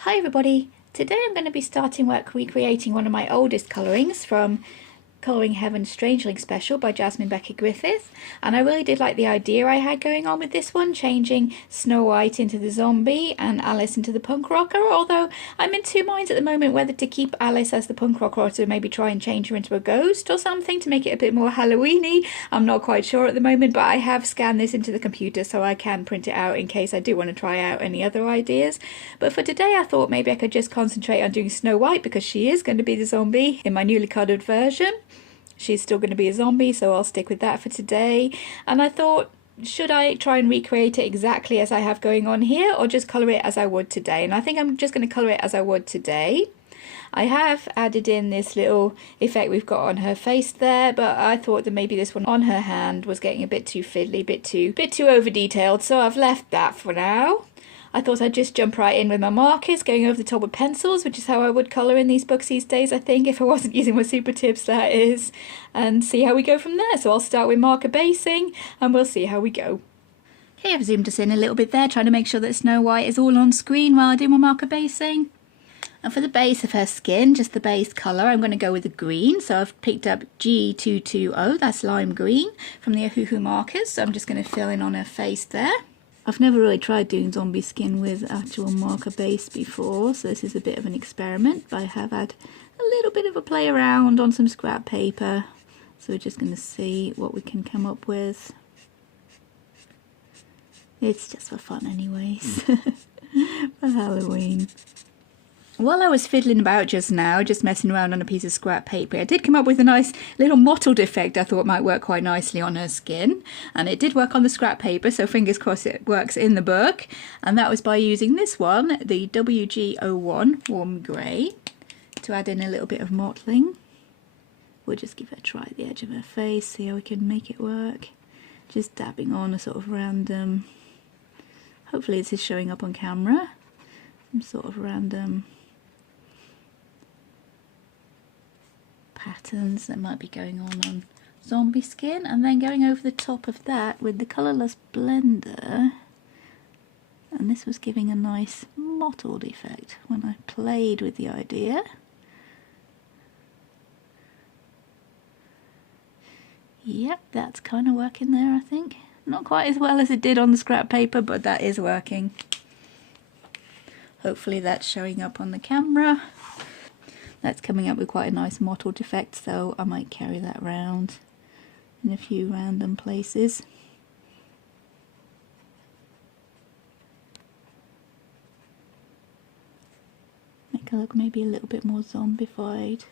Hi everybody, today I'm going to be starting work recreating one of my oldest colourings from Colouring Heaven Strangeling Special by Jasmine Becket-Griffith, and I really did like the idea I had going on with this one, changing Snow White into the zombie and Alice into the punk rocker, although I'm in two minds at the moment whether to keep Alice as the punk rocker or to maybe try and change her into a ghost or something to make it a bit more Halloween-y. I'm not quite sure at the moment, but I have scanned this into the computer so I can print it out in case I do want to try out any other ideas. But for today I thought maybe I could just concentrate on doing Snow White because she is going to be the zombie in my newly coloured version. She's still going to be a zombie, so I'll stick with that for today. And I thought, should I try and recreate it exactly as I have going on here, or just colour it as I would today? And I think I'm just going to colour it as I would today. I have added in this little effect we've got on her face there, but I thought that maybe this one on her hand was getting a bit too fiddly, bit too over detailed, so I've left that for now. I thought I'd just jump right in with my markers, going over the top with pencils, which is how I would colour in these books these days, I think, if I wasn't using my super tips, that is, and see how we go from there. So I'll start with marker basing, and we'll see how we go. Okay, I've zoomed us in a little bit there, trying to make sure that Snow White is all on screen while I do my marker basing. And for the base of her skin, just the base colour, I'm going to go with the green. So I've picked up G220, that's lime green, from the Ohuhu markers. So I'm just going to fill in on her face there. I've never really tried doing zombie skin with actual marker base before, so this is a bit of an experiment, but I have had a little bit of a play around on some scrap paper, so we're just going to see what we can come up with. It's just for fun anyways, for Halloween. While I was fiddling about just now, just messing around on a piece of scrap paper, I did come up with a nice little mottled effect I thought might work quite nicely on her skin. And it did work on the scrap paper, so fingers crossed it works in the book. And that was by using this one, the WG01 Warm Grey, to add in a little bit of mottling. We'll just give it a try at the edge of her face, see how we can make it work. Just dabbing on a sort of random, hopefully this is showing up on camera, some sort of random patterns that might be going on zombie skin, and then going over the top of that with the colourless blender, and this was giving a nice mottled effect when I played with the idea. Yep, that's kind of working there, I think. Not quite as well as it did on the scrap paper, but that is working. Hopefully that's showing up on the camera. That's coming up with quite a nice mottled effect, so I might carry that around in a few random places. Make her look maybe a little bit more zombified.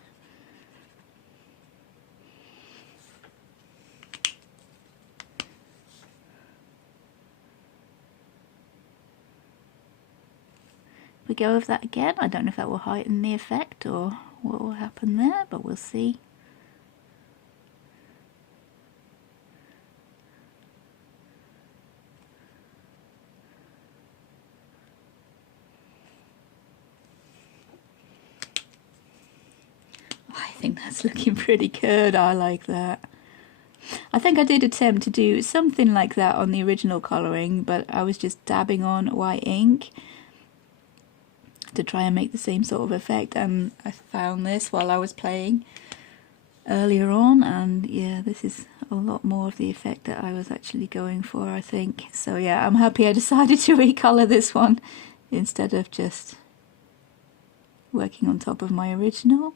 We go over that again. I don't know if that will heighten the effect or what will happen there, but we'll see. I think that's looking pretty good. I like that. I think I did attempt to do something like that on the original colouring, but I was just dabbing on white ink to try and make the same sort of effect, and I found this while I was playing earlier on, and yeah, this is a lot more of the effect that I was actually going for, I think. So yeah, I'm happy I decided to recolour this one instead of just working on top of my original.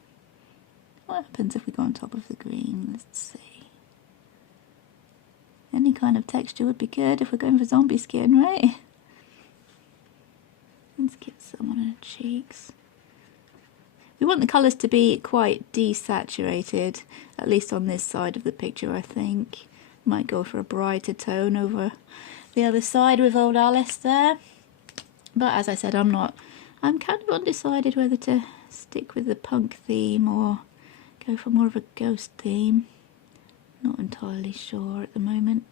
What happens if we go on top of the green? Let's see. Any kind of texture would be good if we're going for zombie skin, right? Let's get some on her cheeks. We want the colours to be quite desaturated, at least on this side of the picture, I think. Might go for a brighter tone over the other side with old Alice there. But as I said, I'm kind of undecided whether to stick with the punk theme or go for more of a ghost theme. Not entirely sure at the moment.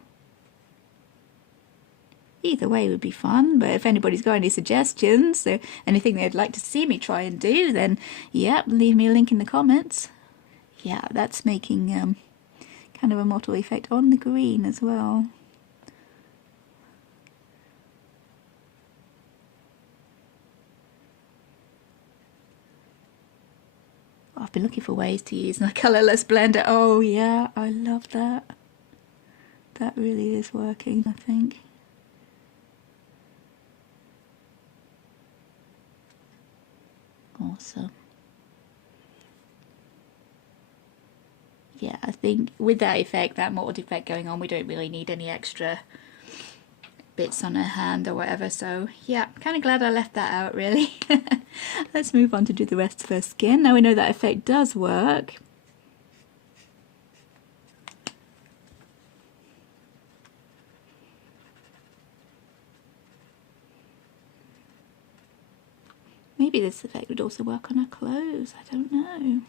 Either way would be fun, but if anybody's got any suggestions, so anything they'd like to see me try and do, then yeah, leave me a link in the comments. Yeah, that's making kind of a mottled effect on the green as well. I've been looking for ways to use my colourless blender. Oh yeah, I love that. That really is working, I think. Awesome. Yeah, I think with that effect, that mottled effect going on, we don't really need any extra bits on her hand or whatever. So yeah, kind of glad I left that out, really. Let's move on to do the rest of her skin. Now we know that effect does work. Maybe this effect would also work on her clothes, I don't know.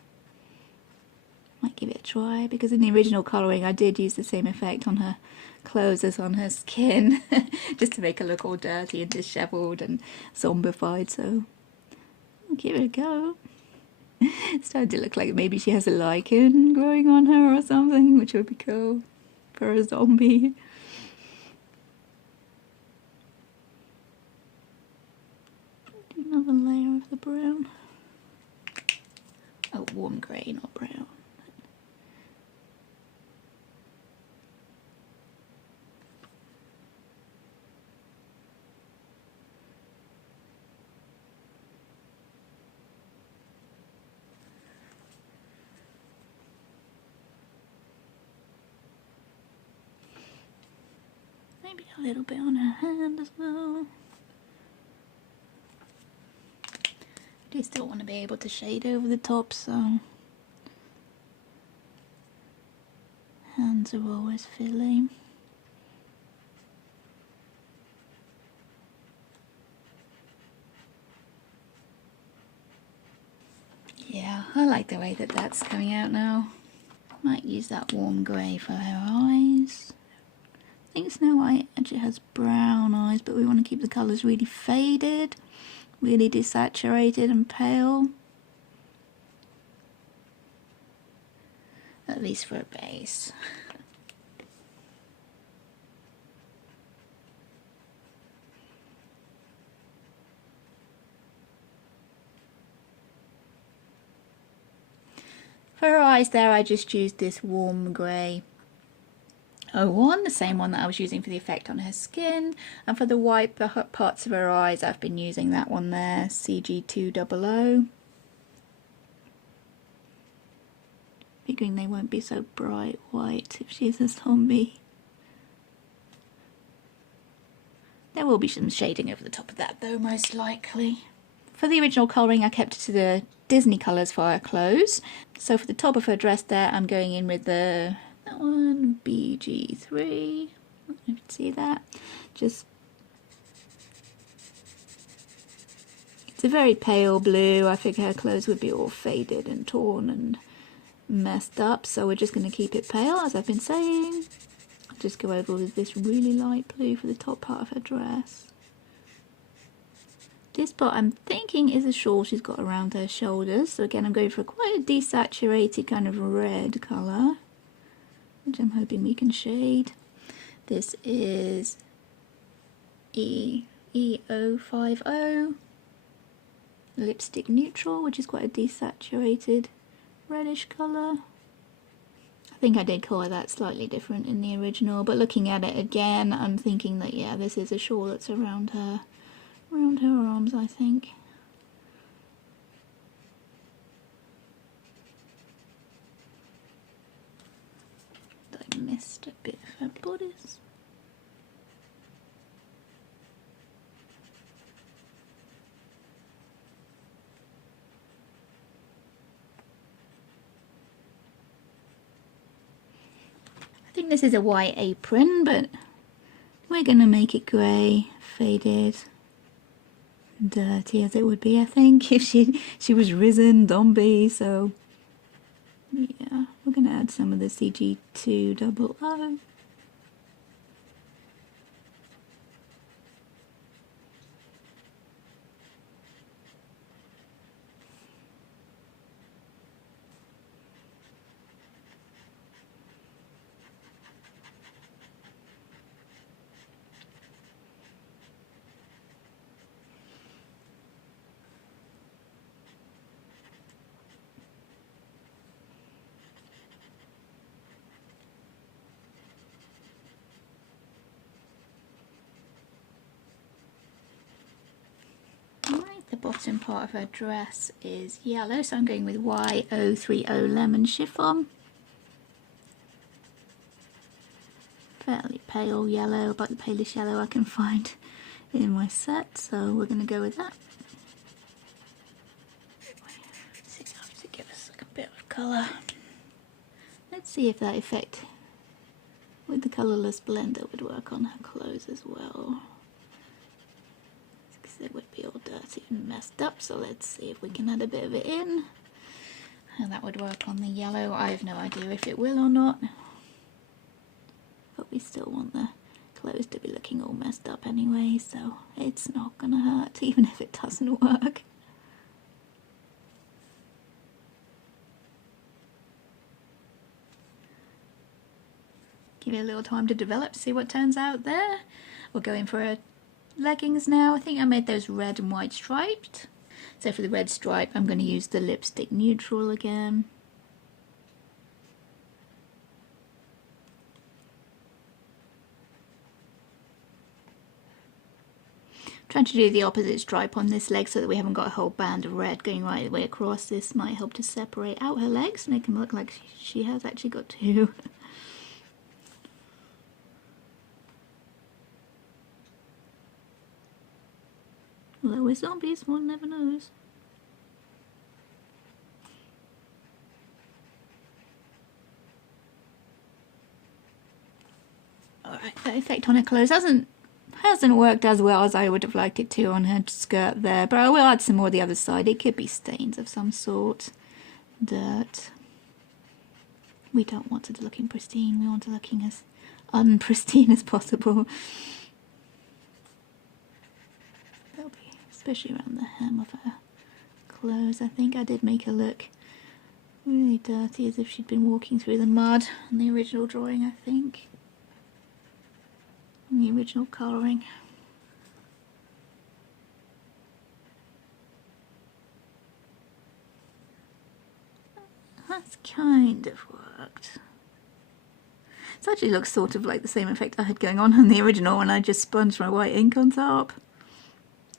Might give it a try, because in the original colouring I did use the same effect on her clothes as on her skin, just to make her look all dirty and dishevelled and zombified, so I'll give it a go. It's starting to look like maybe she has a lichen growing on her or something, which would be cool for a zombie. Do another layer of the brown. Oh, warm grey, not brown. Maybe a little bit on her hand as well. I do still want to be able to shade over the top, so hands are always filling. Yeah, I like the way that that's coming out now. Might use that warm grey for her eyes. I think Snow White actually has brown eyes, but we want to keep the colours really faded, really desaturated and pale. At least for a base. For her eyes there, I just used this warm grey 01, the same one that I was using for the effect on her skin. And for the white parts of her eyes, I've been using that one there, CG200. Figuring they won't be so bright white if she's a zombie. There will be some shading over the top of that though, most likely. For the original colouring, I kept it to the Disney colours for her clothes. So for the top of her dress there, I'm going in with that one, BG3. I don't know if you can see that. Just, it's a very pale blue. I figure her clothes would be all faded and torn and messed up, so we're just going to keep it pale, as I've been saying. I'll just go over with this really light blue for the top part of her dress. This part I'm thinking is a shawl she's got around her shoulders, so again I'm going for quite a desaturated kind of red colour, which I'm hoping we can shade. This is EO50 Lipstick Neutral, which is quite a desaturated reddish colour. I think I did colour that slightly different in the original, but looking at it again, I'm thinking that yeah, this is a shawl that's around her arms, I think. I missed a bit of her bodice. I think this is a white apron, but we're going to make it grey, faded, dirty as it would be, I think, if she was risen zombie. So yeah, we're going to add some of the CG200. bottom part of her dress is yellow, so I'm going with Y030 Lemon Chiffon. Fairly pale yellow, about the palest yellow I can find in my set, so we're going to go with that. This is going to give us like a bit of colour. Let's see if that effect with the colourless blender would work on her clothes as well. Because it would be all dirty and messed up, so let's see if we can add a bit of it in. And that would work on the yellow. I have no idea if it will or not. But we still want the clothes to be looking all messed up anyway, so it's not going to hurt even if it doesn't work. Give it a little time to develop, see what turns out there. We'll go in for a leggings now. I think I made those red and white striped. So for the red stripe I'm going to use the lipstick neutral again. Trying to do the opposite stripe on this leg so that we haven't got a whole band of red going right the way across. This might help to separate out her legs, make them look like she has actually got two. Although with zombies, one never knows. Alright, that effect on her clothes hasn't worked as well as I would have liked it to on her skirt there, but I will add some more the other side. It could be stains of some sort, dirt. We don't want it looking pristine, we want it looking as unpristine as possible. That'll be especially around the hem of her clothes. I think I did make her look really dirty, as if she'd been walking through the mud in the original drawing, I think. In the original colouring. That's kind of worked. It actually looks sort of like the same effect I had going on in the original when I just sponged my white ink on top.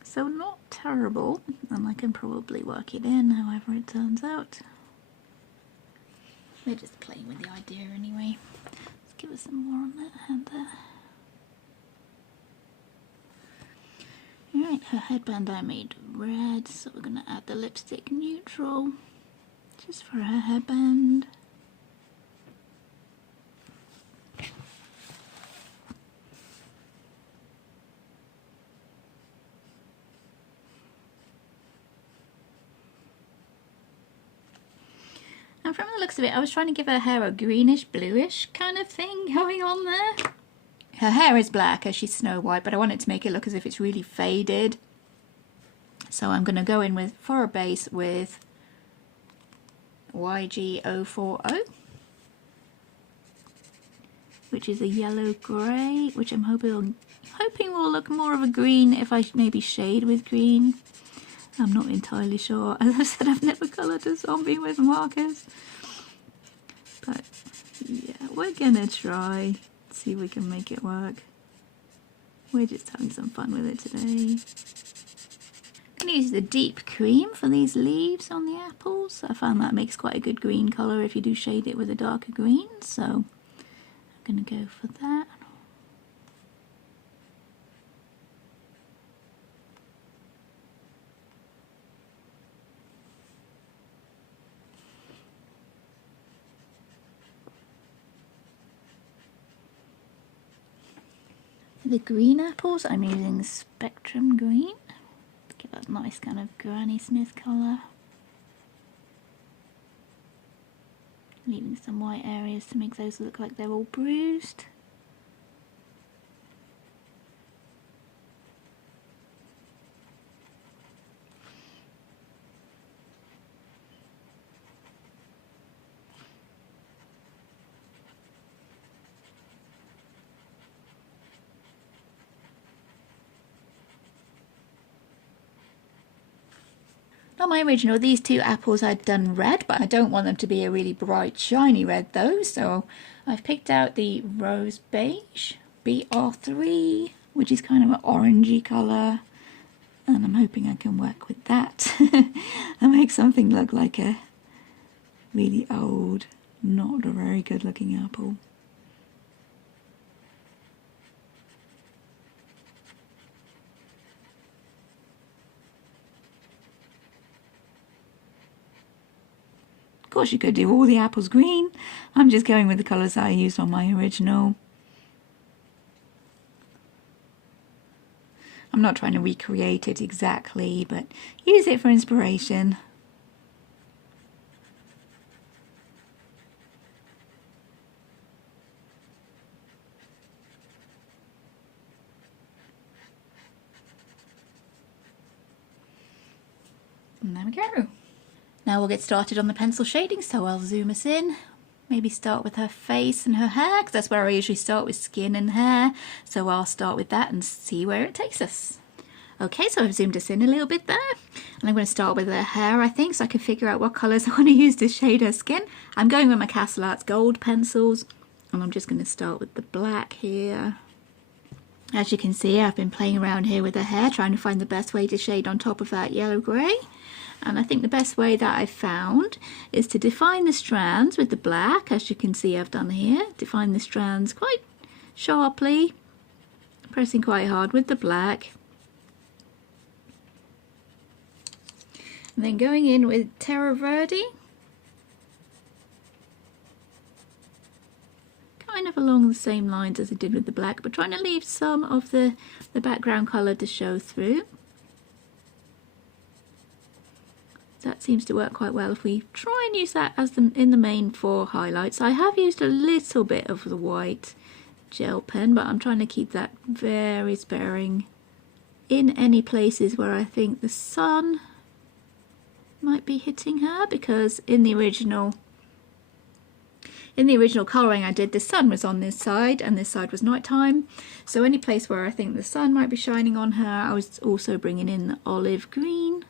So not terrible, and I can probably work it in however it turns out. We're just playing with the idea anyway. Let's give us some more on that hand there. Alright, her headband I made red, so we're going to add the lipstick neutral just for her headband. And from the looks of it, I was trying to give her hair a greenish, bluish kind of thing going on there. Her hair is black as she's Snow White, but I want it to make it look as if it's really faded. So I'm going to go in with, for a base, with YG040, which is a yellow grey, which I'm hoping will look more of a green if I maybe shade with green. I'm not entirely sure. As I said, I've never coloured a zombie with markers. But yeah, we're gonna try. See if we can make it work. We're just having some fun with it today. I'm going to use the deep cream for these leaves on the apples. I found that makes quite a good green colour if you do shade it with a darker green, so I'm going to go for that. For the green apples, I'm using Spectrum Green. Give that nice kind of Granny Smith colour. Leaving some white areas to make those look like they're all bruised. On my original, these two apples I'd done red, but I don't want them to be a really bright, shiny red though, so I've picked out the Rose Beige, BR3, which is kind of an orangey colour, And I'm hoping I can work with that and make something look like a really old, not a very good looking apple. Of course you could do all the apples green. I'm just going with the colours I used on my original. I'm not trying to recreate it exactly, but use it for inspiration. And there we go. Now we'll get started on the pencil shading, so I'll zoom us in. Maybe start with her face and her hair, because that's where I usually start, with skin and hair. So I'll start with that and see where it takes us. Okay, so I've zoomed us in a little bit there. And I'm going to start with her hair, I think, so I can figure out what colours I want to use to shade her skin. I'm going with my Castle Arts Gold pencils, and I'm just going to start with the black here. As you can see, I've been playing around here with her hair, trying to find the best way to shade on top of that yellow-grey. And I think the best way that I've found is to define the strands with the black, as you can see I've done here. Define the strands quite sharply, pressing quite hard with the black. And then going in with Terra Verde, kind of along the same lines as I did with the black, but trying to leave some of the background colour to show through. That seems to work quite well if we try and use that as in the main for highlights. I have used a little bit of the white gel pen, but I'm trying to keep that very sparing in any places where I think the sun might be hitting her, because in the original colouring I did, the sun was on this side and this side was nighttime. So any place where I think the sun might be shining on her, I was also bringing in the olive green.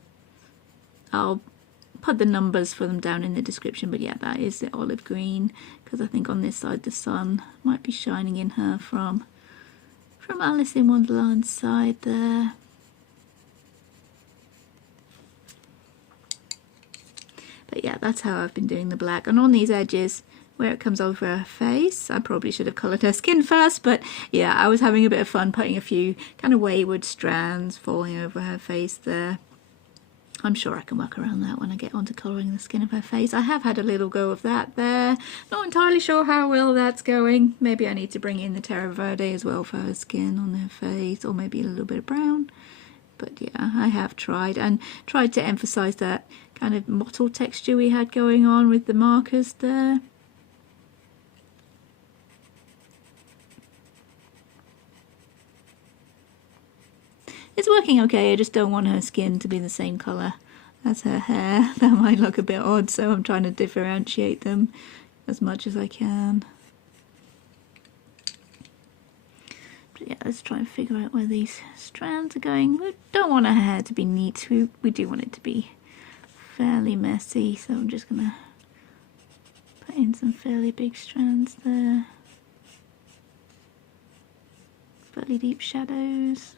I'll put the numbers for them down in the description, but yeah, that is the olive green, because I think on this side the sun might be shining in her from Alice in Wonderland's side there. But yeah, that's how I've been doing the black. And on these edges where it comes over her face, I probably should have coloured her skin first, but yeah, I was having a bit of fun putting a few kind of wayward strands falling over her face there. I'm sure I can work around that when I get onto colouring the skin of her face. I have had a little go of that there. Not entirely sure how well that's going. Maybe I need to bring in the Terra Verde as well for her skin on her face, or maybe a little bit of brown. But yeah, I have tried to emphasise that kind of mottled texture we had going on with the markers there. It's working okay, I just don't want her skin to be the same colour as her hair. That might look a bit odd, so I'm trying to differentiate them as much as I can. But yeah, let's try and figure out where these strands are going. We don't want her hair to be neat, we do want it to be fairly messy, so I'm just going to put in some fairly big strands there. Fairly deep shadows.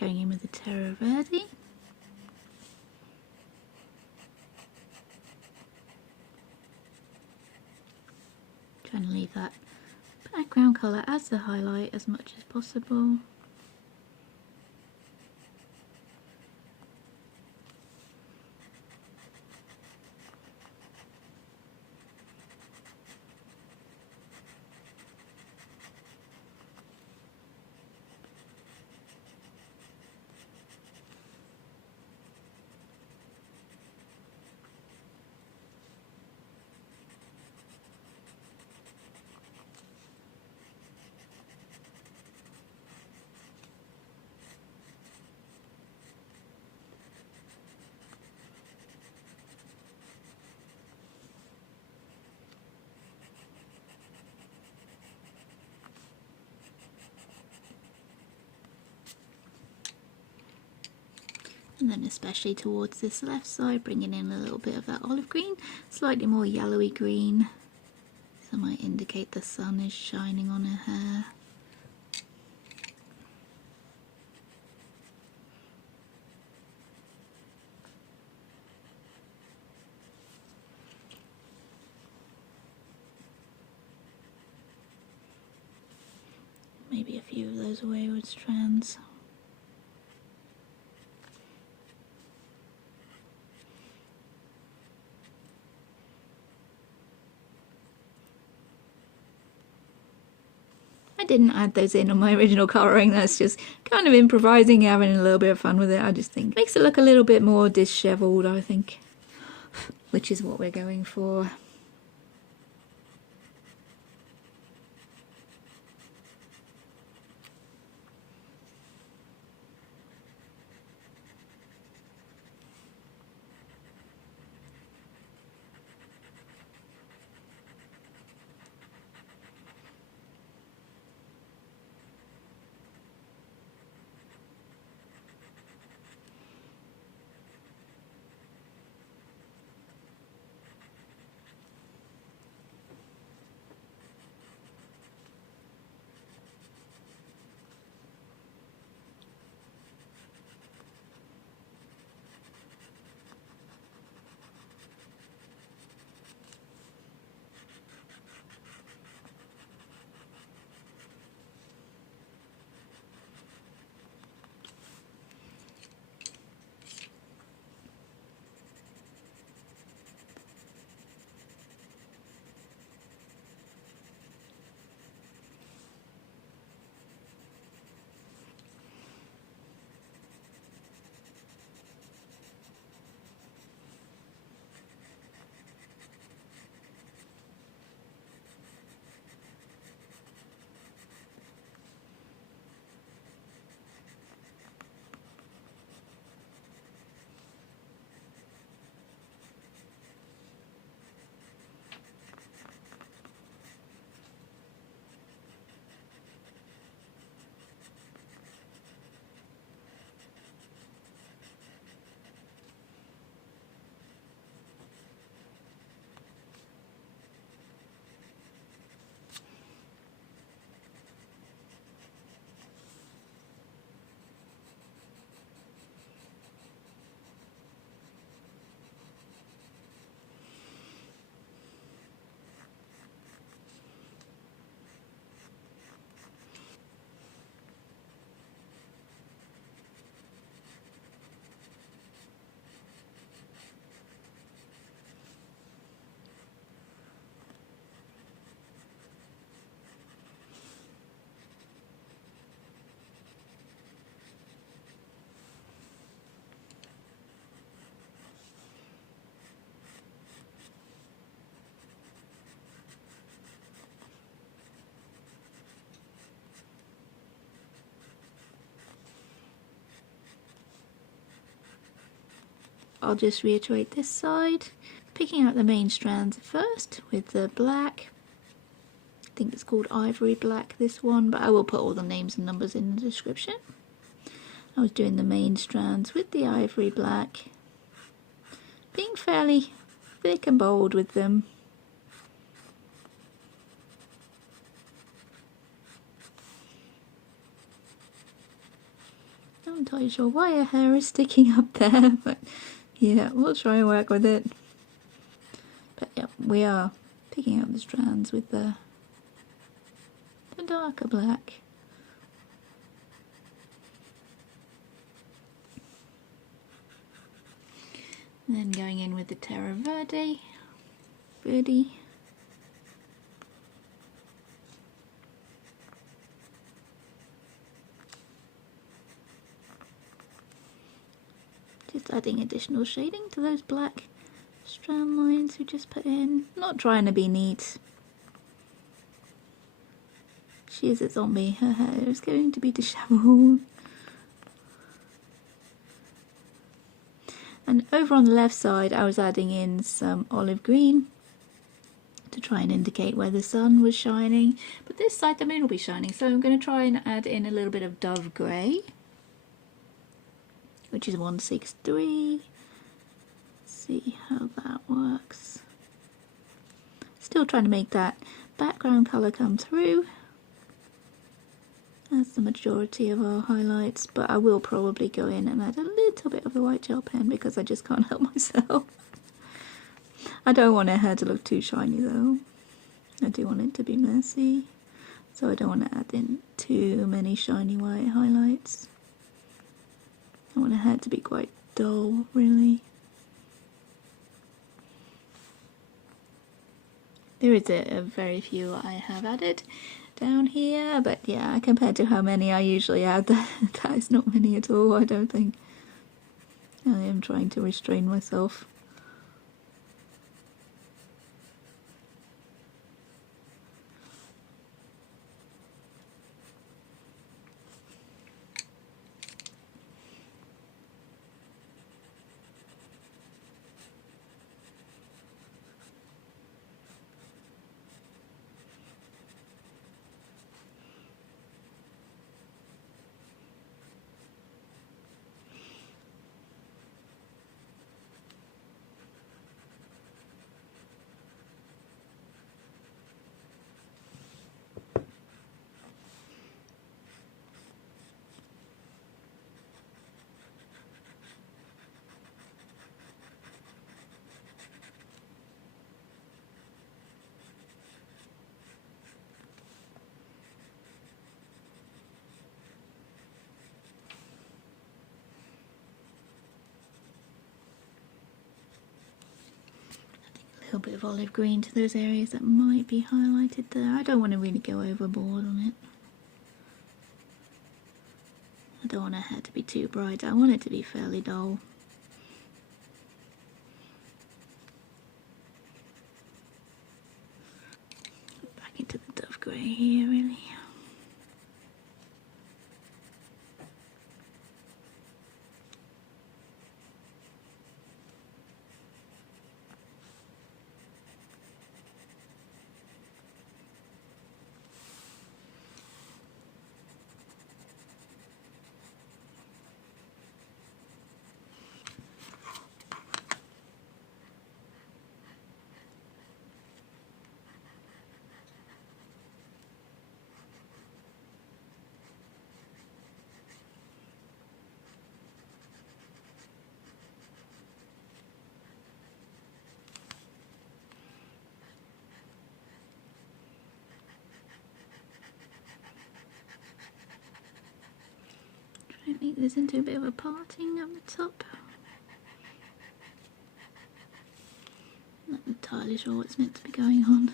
Going in with the Terra Verde. Trying to leave that background colour as the highlight as much as possible. And then especially towards this left side, bringing in a little bit of that olive green, slightly more yellowy green. So might indicate the sun is shining on her hair. Maybe a few of those wayward strands. I didn't add those in on my original colouring, that's just kind of improvising, having a little bit of fun with it. I just think it makes it look a little bit more dishevelled, I think, which is what we're going for. I'll just reiterate this side, picking out the main strands first with the black. I think it's called ivory black, this one, but I will put all the names and numbers in the description. I was doing the main strands with the ivory black, being fairly thick and bold with them. entirely sure why her hair is sticking up there, but yeah, we'll try and work with it. But yeah, we are picking up the strands with the darker black. And then going in with the Terra Verde. Just adding additional shading to those black strand lines we just put in. Not trying to be neat. She is a zombie. Her hair is going to be dishevelled. And over on the left side I was adding in some olive green to try and indicate where the sun was shining. But this side the moon will be shining, so I'm going to try and add in a little bit of Dove Grey, which is 163. See how that works. Still trying to make that background colour come through. That's the majority of our highlights, but I will probably go in and add a little bit of the white gel pen because I just can't help myself. I don't want her hair to look too shiny though. I do want it to be messy, so I don't want to add in too many shiny white highlights. I want her hair to be quite dull, really. There is a very few I have added down here, but yeah, compared to how many I usually add, that is not many at all, I don't think. I am trying to restrain myself. A little bit of olive green to those areas that might be highlighted there. I don't want to really go overboard on it. I don't want her hair to be too bright. I want it to be fairly dull. Back into the Dove Grey here, really. Try and make this into a bit of a parting up the top. Not entirely sure what's meant to be going on,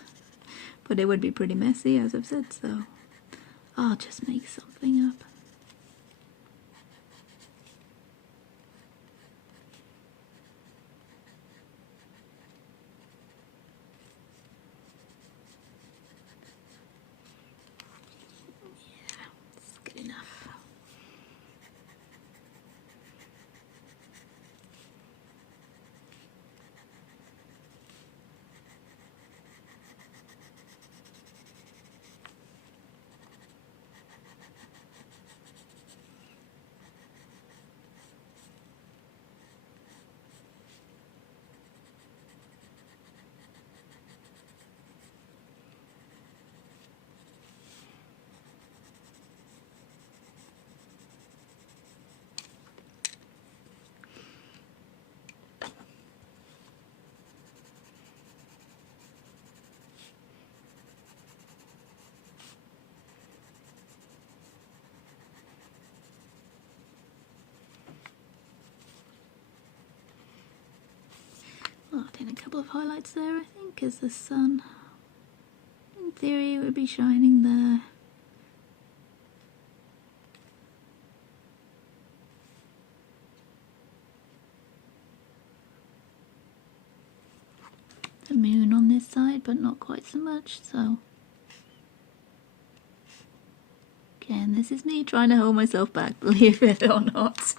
but it would be pretty messy, as I've said, so I'll just make something up. Yeah, it's good enough. couple of highlights there, I think, because the sun, in theory, would be shining there. The moon on this side, but not quite so much, so again, this is me trying to hold myself back, believe it or not.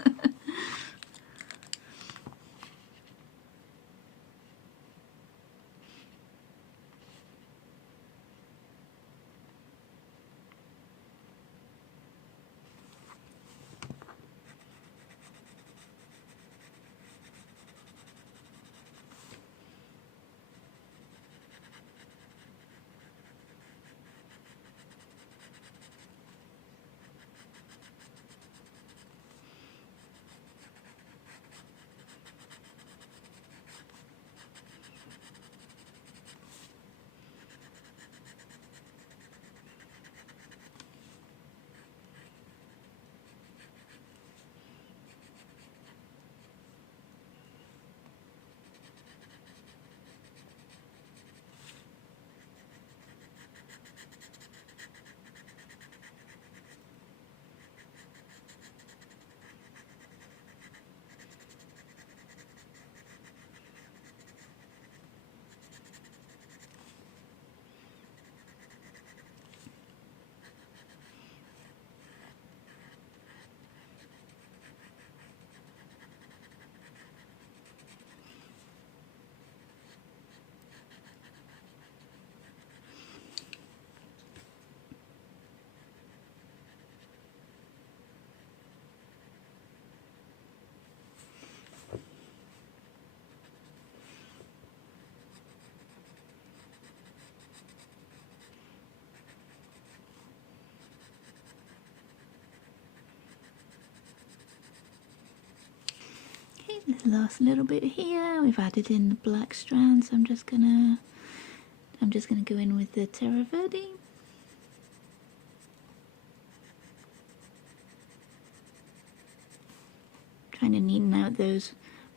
This last little bit here, we've added in the black strands. I'm just gonna go in with the Terra Verde. Trying to neaten out those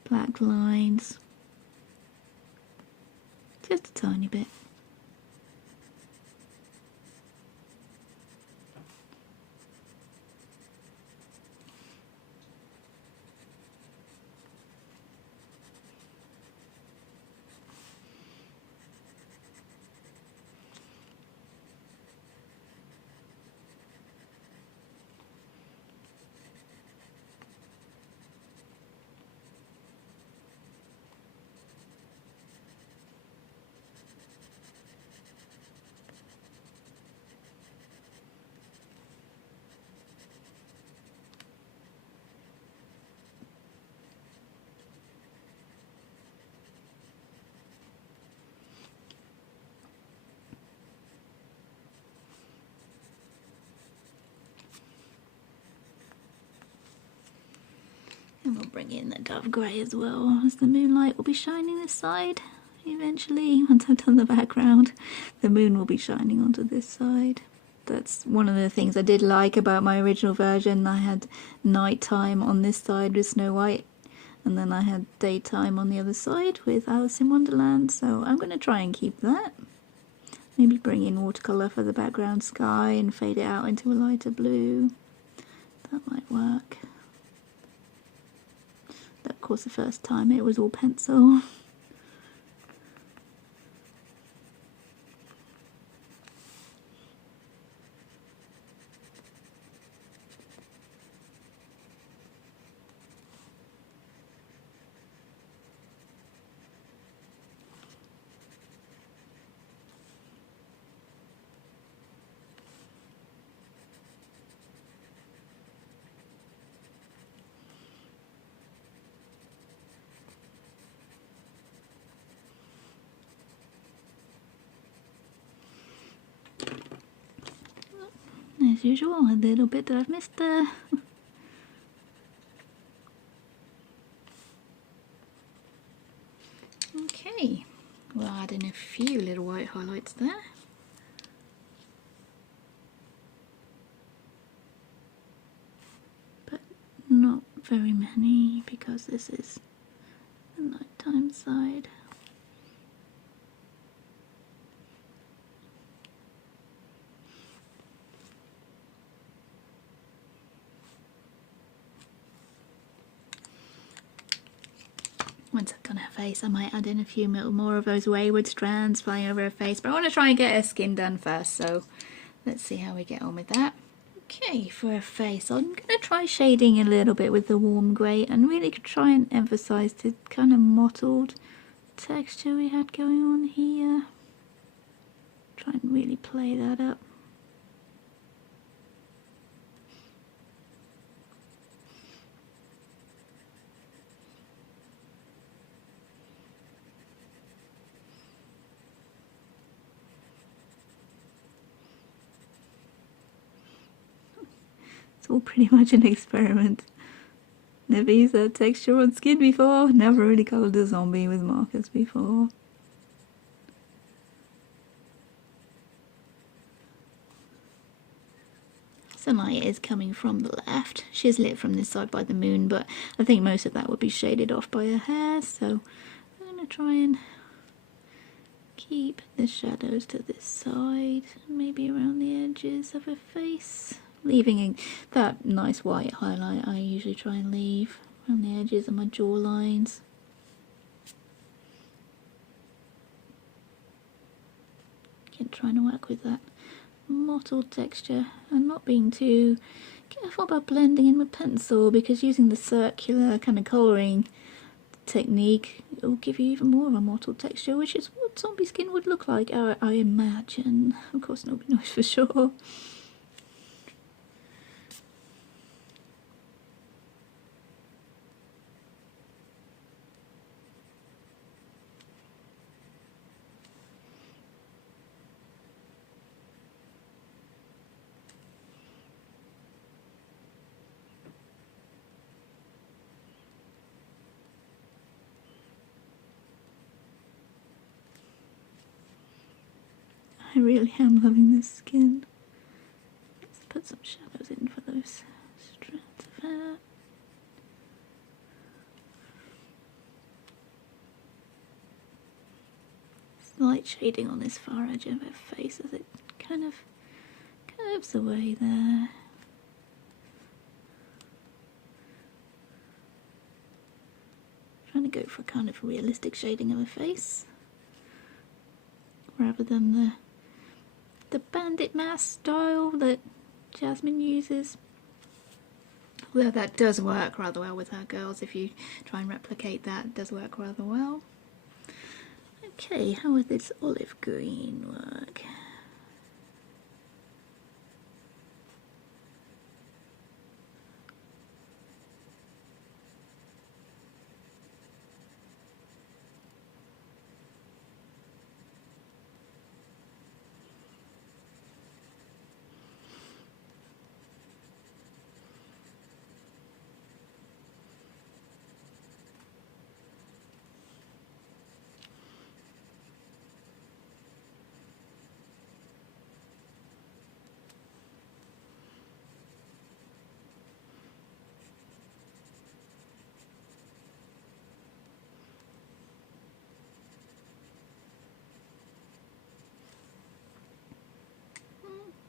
black lines just a tiny bit. And we'll bring in the dove grey as well, as the moonlight will be shining this side. Eventually, once I've done the background, the moon will be shining onto this side. That's one of the things I did like about my original version. I had nighttime on this side with Snow White, and then I had daytime on the other side with Alice in Wonderland, so I'm going to try and keep that. Maybe bring in watercolour for the background sky and fade it out into a lighter blue. That might work. Of course, the first time it was all pencil. As usual, a little bit that I've missed there. Okay, we'll add in a few little white highlights there. But not very many, because this is the nighttime side. once I've done her face, I might add in a few more of those wayward strands flying over her face, but I want to try and get her skin done first, so let's see how we get on with that. Okay, for her face, I'm going to try shading a little bit with the warm grey and really try and emphasise the kind of mottled texture we had going on here. Try and really play that up. It's all pretty much an experiment. Never used that texture on skin before, never really coloured a zombie with markers before. So light is coming from the left. She's lit from this side by the moon, but I think most of that would be shaded off by her hair, so I'm going to try and keep the shadows to this side, maybe around the edges of her face. Leaving that nice white highlight I usually try and leave around the edges of my jaw lines. Again, trying to work with that mottled texture and not being too careful about blending in with pencil, because using the circular kind of colouring technique, it will give you even more of a mottled texture, which is what zombie skin would look like, I imagine. Of course nobody knows for sure. I really am loving this skin. Let's put some shadows in for those strands of hair. Slight shading on this far edge of her face as it kind of curves away there. Trying to go for a kind of realistic shading of her face, rather than the bandit mask style that Jasmine uses. Although that does work rather well with her girls, if you try and replicate that, it does work rather well. Okay, how would this olive green work?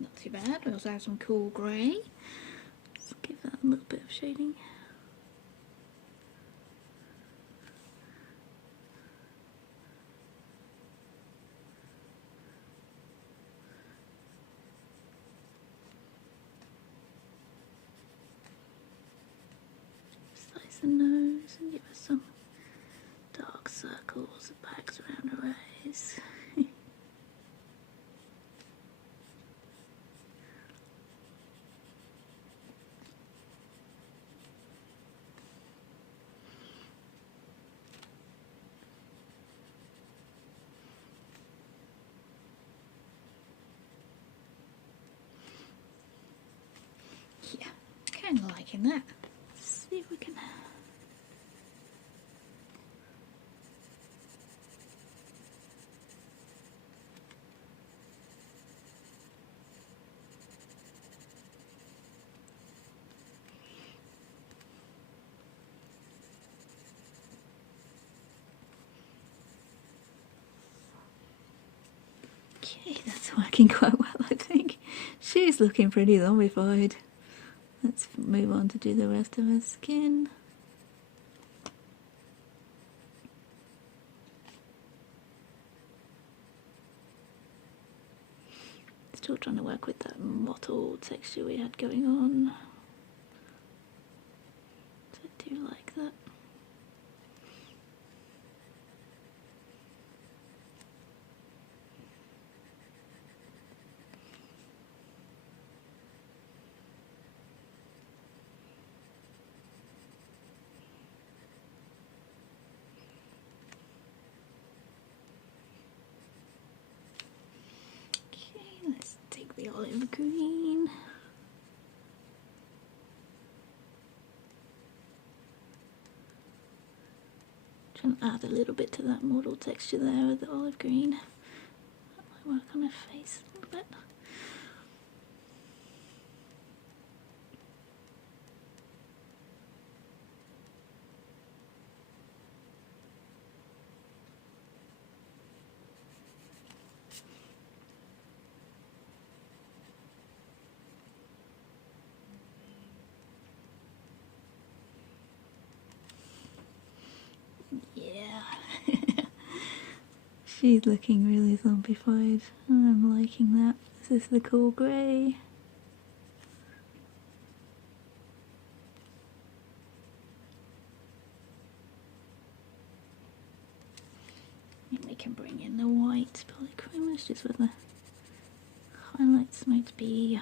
Not too bad. We also have some cool grey. Let's give that a little bit of shading. Slice the nose and give her some dark circles and bags around her eyes. Yeah, kind of liking that. Let's see if we can. Okay, that's working quite well, I think. She's looking pretty zombified. Let's move on to do the rest of her skin. Still trying to work with that mottled texture we had going on. So I do like that. Let's take the olive green. Try and add a little bit to that model texture there with the olive green. That might work on her face a little bit. Yeah, she's looking really zombified. I'm liking that. This is the cool grey. And we can bring in the white polychromos just where the highlights might be.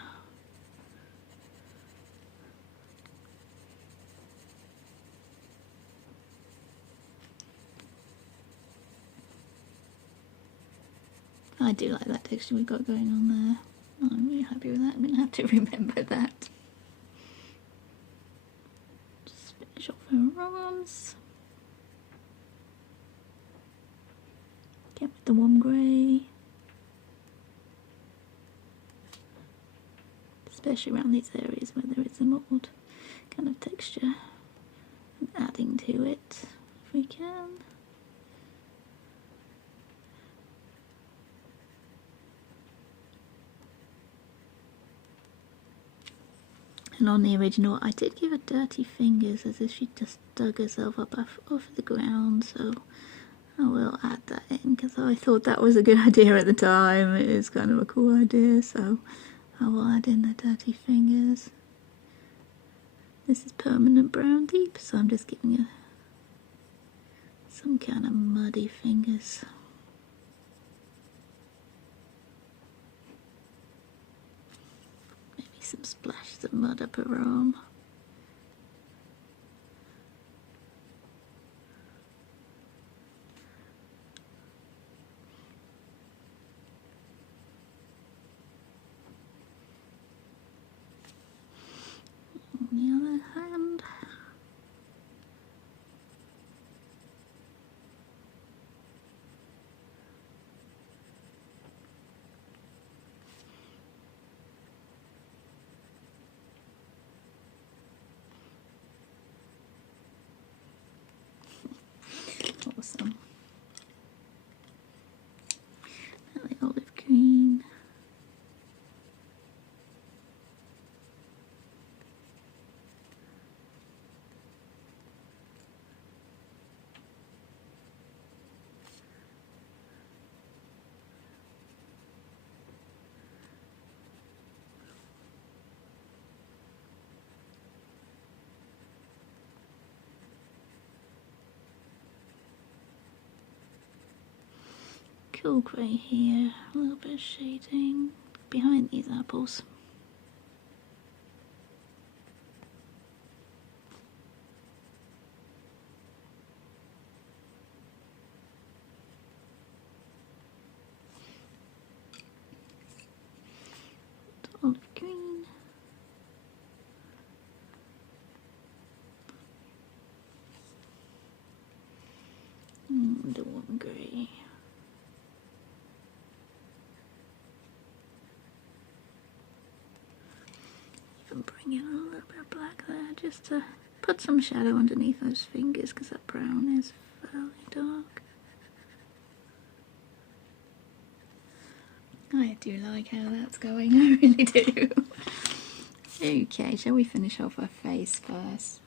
I do like that texture we've got going on there. I'm really happy with that. I'm going to have to remember that. Just finish off her arms. Get with the warm grey. Especially around these areas where there is a mould kind of texture. And adding to it if we can. And on the original, I did give her dirty fingers as if she just dug herself up off the ground, so I will add that in because I thought that was a good idea at the time. It is kind of a cool idea, so I will add in the dirty fingers. This is permanent brown deep, so I'm just giving her some kind of muddy fingers. Some splashes of mud up her arm. On the other hand, awesome. And the olive green. Cool grey here, a little bit of shading behind these apples. Olive green. And the warm grey. Even bring in a little bit of black there just to put some shadow underneath those fingers because that brown is fairly dark. I do like how that's going, I really do. Okay, shall we finish off our face first?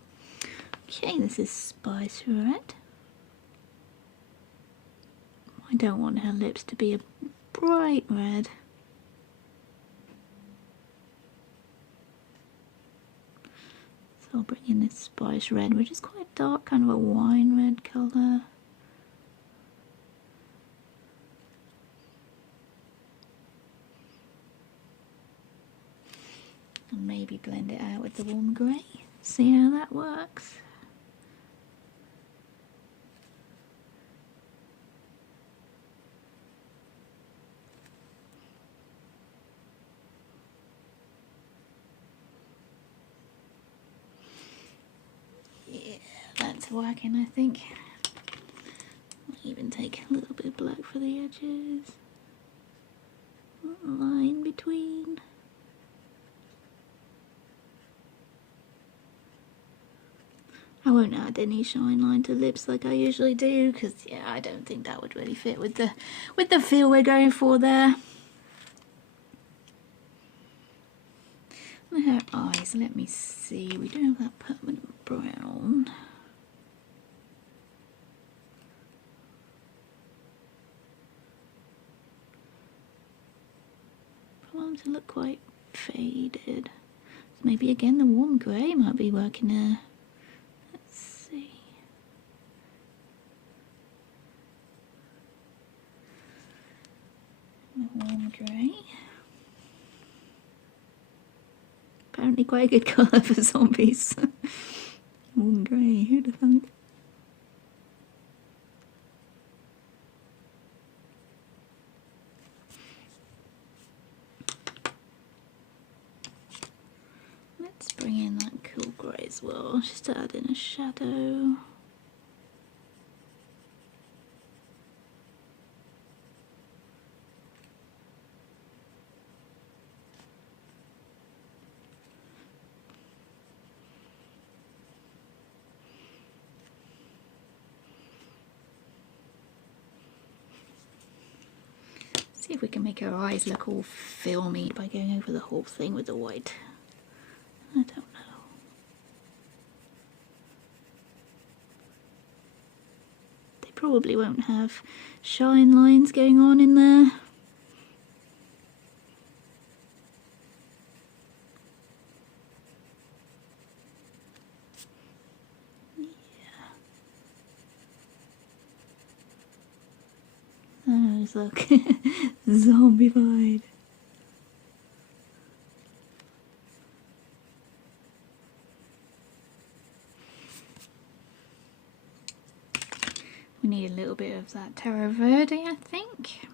Okay, this is Spice Red. I don't want her lips to be a bright red. So I'll bring in this spice red, which is quite dark, kind of a wine red colour. And maybe blend it out with the warm grey. See how that works. Yeah, that's working, I think. I'll even take a little bit of black for the edges. Line between. I won't add any shine line to lips like I usually do, because yeah, I don't think that would really fit with the feel we're going for there. Her eyes, let me see, we don't have that permanent brown. I want them to look quite faded. So maybe again the warm grey might be working there. Let's see. Warm grey. Apparently quite a good colour for zombies. Warm grey, who'd have thunk? Let's bring in that cool grey as well, just to add in a shadow. See if we can make her eyes look all filmy by going over the whole thing with the white. I don't know. They probably won't have shine lines going on in there. Oh, look, zombified. We need a little bit of that Terra Verde, I think,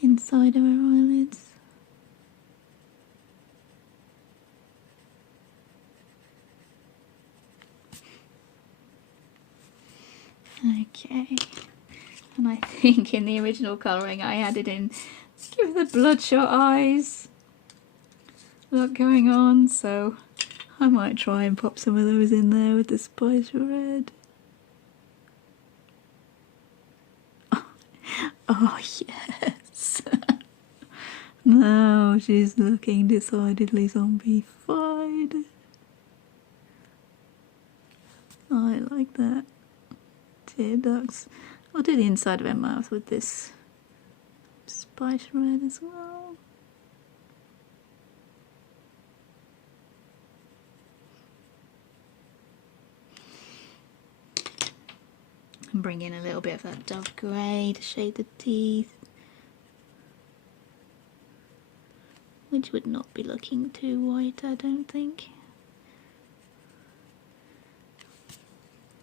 inside of our eyelids. Okay. And I think in the original colouring I added in, give the bloodshot eyes look going on, so I might try and pop some of those in there with the spice red. Oh yes! Now she's looking decidedly zombified. I like that. Tear ducts. I'll do the inside of her mouth with this spice red as well. And bring in a little bit of that dove grey to shade the teeth, which would not be looking too white, I don't think.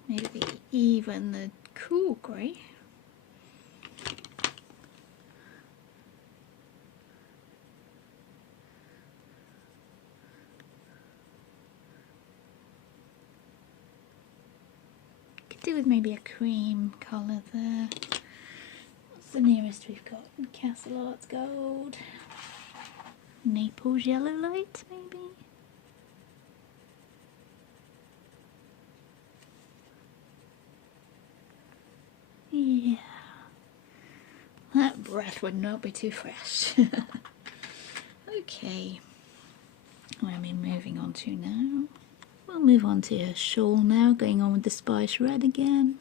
Maybe even the cool grey. Could do with maybe a cream colour there. What's the nearest we've got? Castle Arts Gold. Naples Yellow Light, maybe? Yeah. That breath would not be too fresh. Okay. Where am I moving on to now? We'll move on to a shawl now, going on with the spice red again.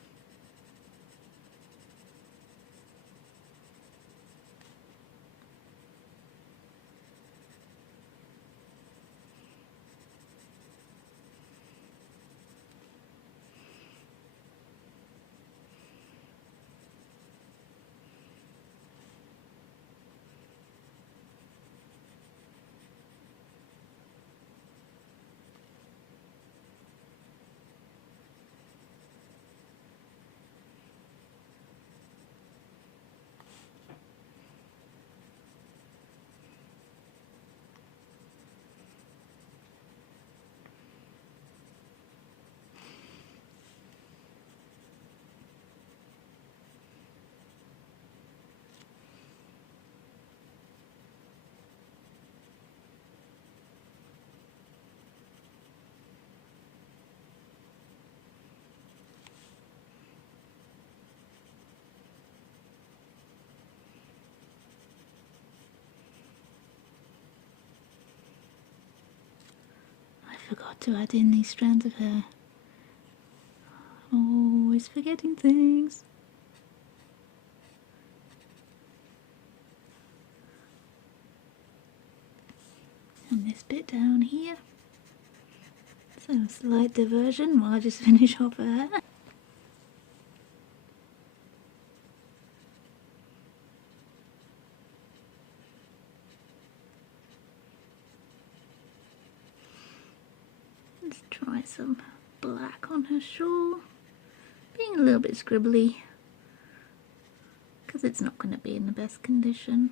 forgot to add in these strands of hair. Always forgetting things. And this bit down here. So slight diversion while I just finish off her hair. Let's try some black on her shawl. Being a little bit scribbly because it's not going to be in the best condition.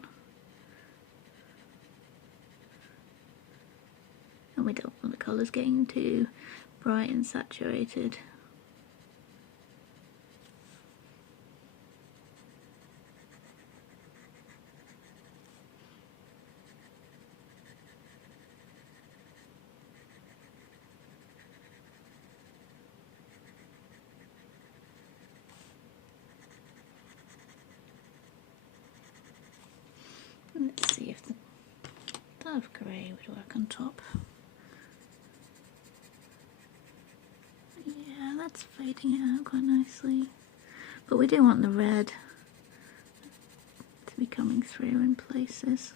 And we don't want the colours getting too bright and saturated. Let's see if the dark grey would work on top. Yeah, that's fading it out quite nicely. But we do want the red to be coming through in places.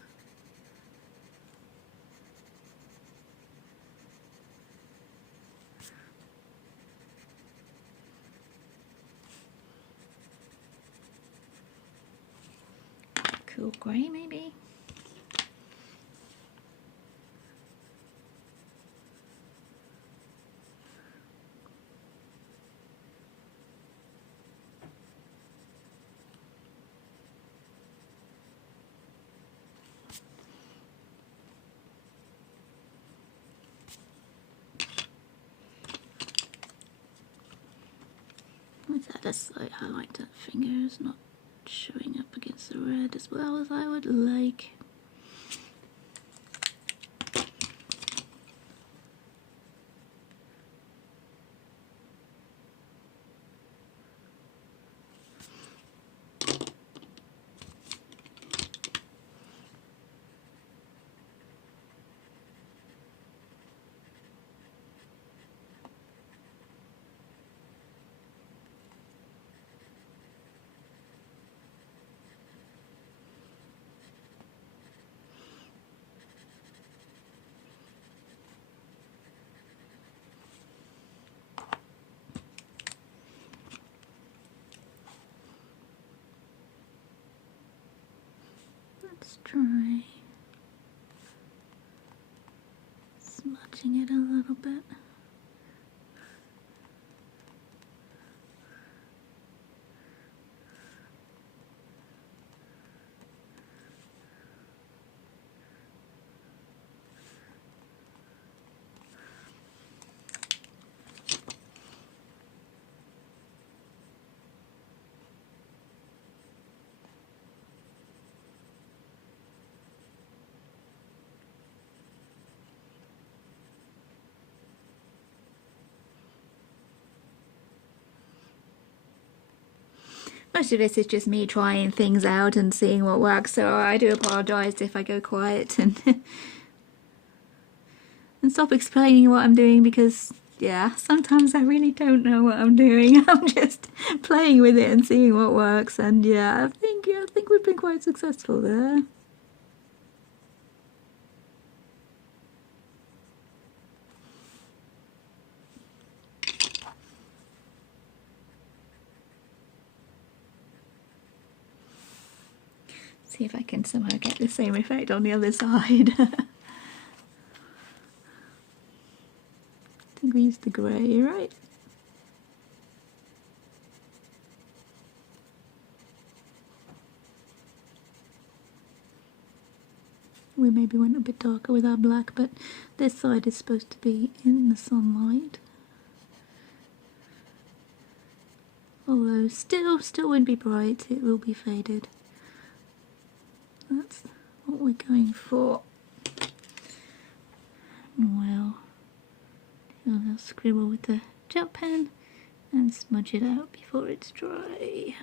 Cool grey maybe. Let's add a slight highlight to the fingers, not showing up against the red as well as I would like. Let's try smudging it a little bit. Most of this is just me trying things out and seeing what works, so I do apologise if I go quiet and and stop explaining what I'm doing, because yeah, sometimes I really don't know what I'm doing. I'm just playing with it and seeing what works, and yeah, I think we've been quite successful there. See if I can somehow get the same effect on the other side. I think we used the grey, right? We maybe went a bit darker with our black, but this side is supposed to be in the sunlight. Although still won't be bright, it will be faded. That's what we're going for. Well, do a little scribble with the gel pen and smudge it out before it's dry.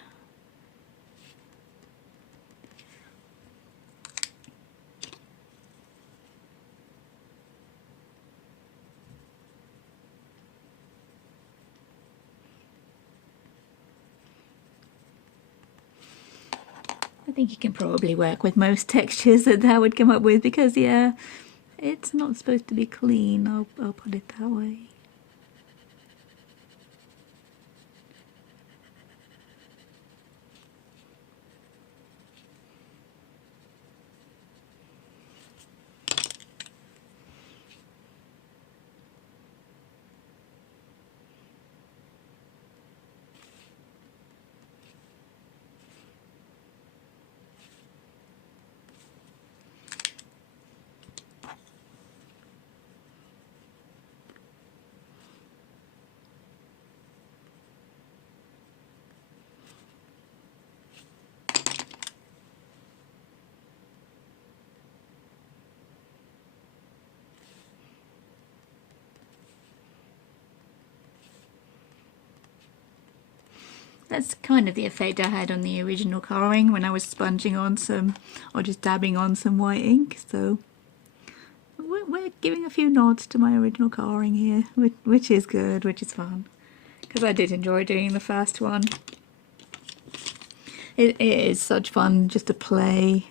think you can probably work with most textures that would come up with, because yeah, it's not supposed to be clean, I'll put it that way. That's kind of the effect I had on the original colouring when I was sponging on some, or just dabbing on some white ink, so we're giving a few nods to my original colouring here, which is good, which is fun, because I did enjoy doing the first one. It is such fun just to play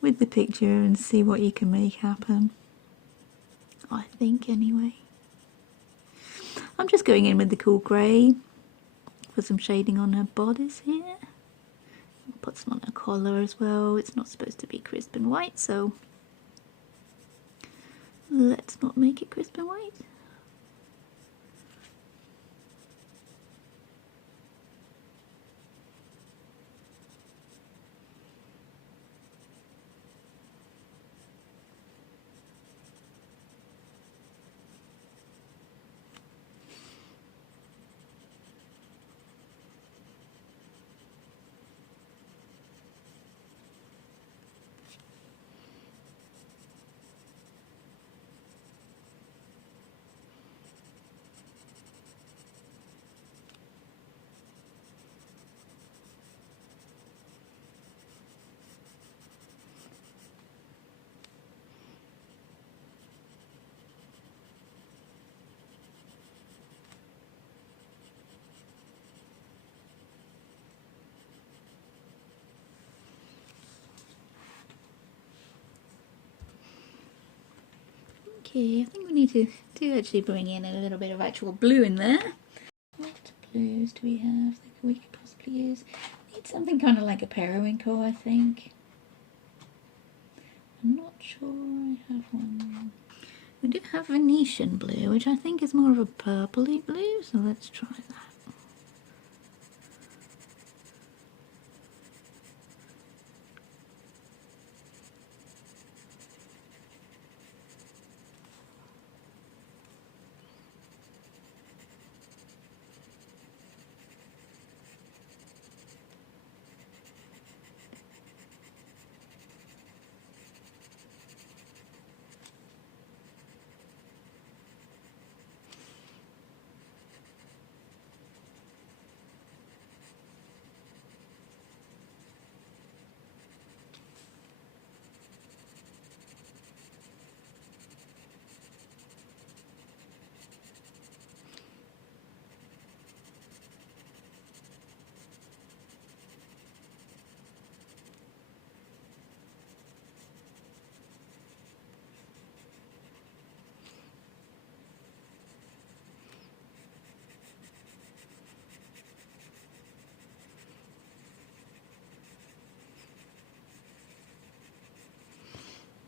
with the picture and see what you can make happen, I think anyway. I'm just going in with the cool grey. Put some shading on her bodice here. Put some on her collar as well. It's not supposed to be crisp and white, so let's not make it crisp and white. Okay, I think we need to actually bring in a little bit of actual blue in there. What blues do we have that we could possibly use? Need something kind of like a periwinkle, I think. I'm not sure I have one. We do have Venetian blue, which I think is more of a purpley blue, so let's try that.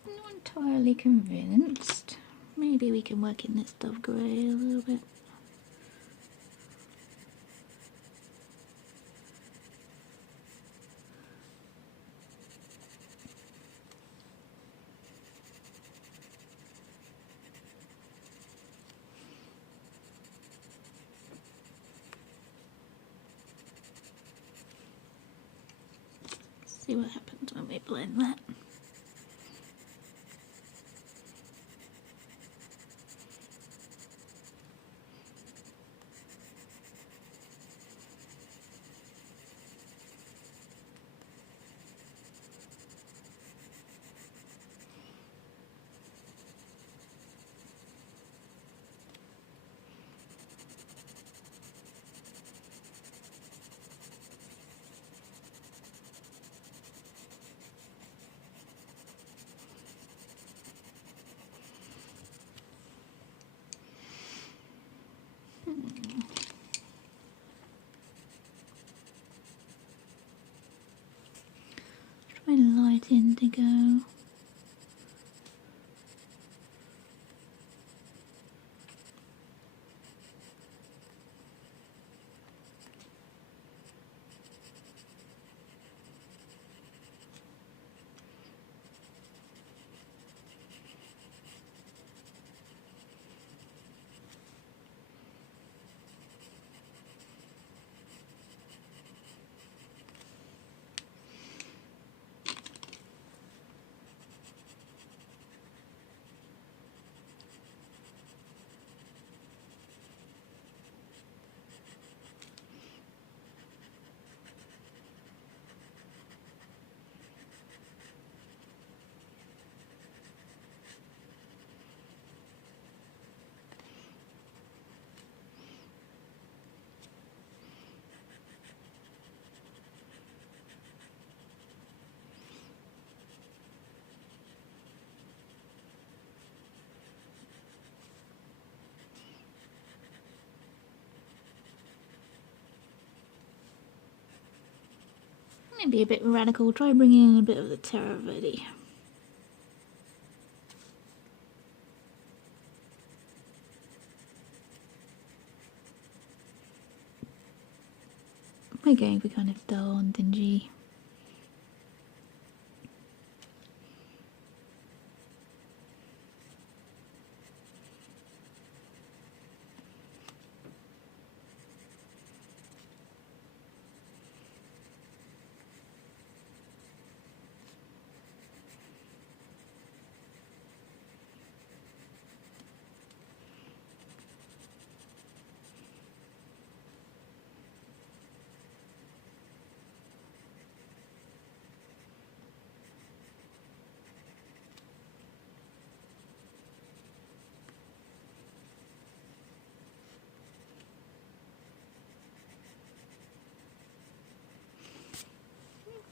Not entirely convinced. Maybe we can work in this dove grey a little bit. See what happens when we blend that. light indigo. Maybe a bit radical, try bringing in a bit of the terra verde. We're going for kind of dull and dingy.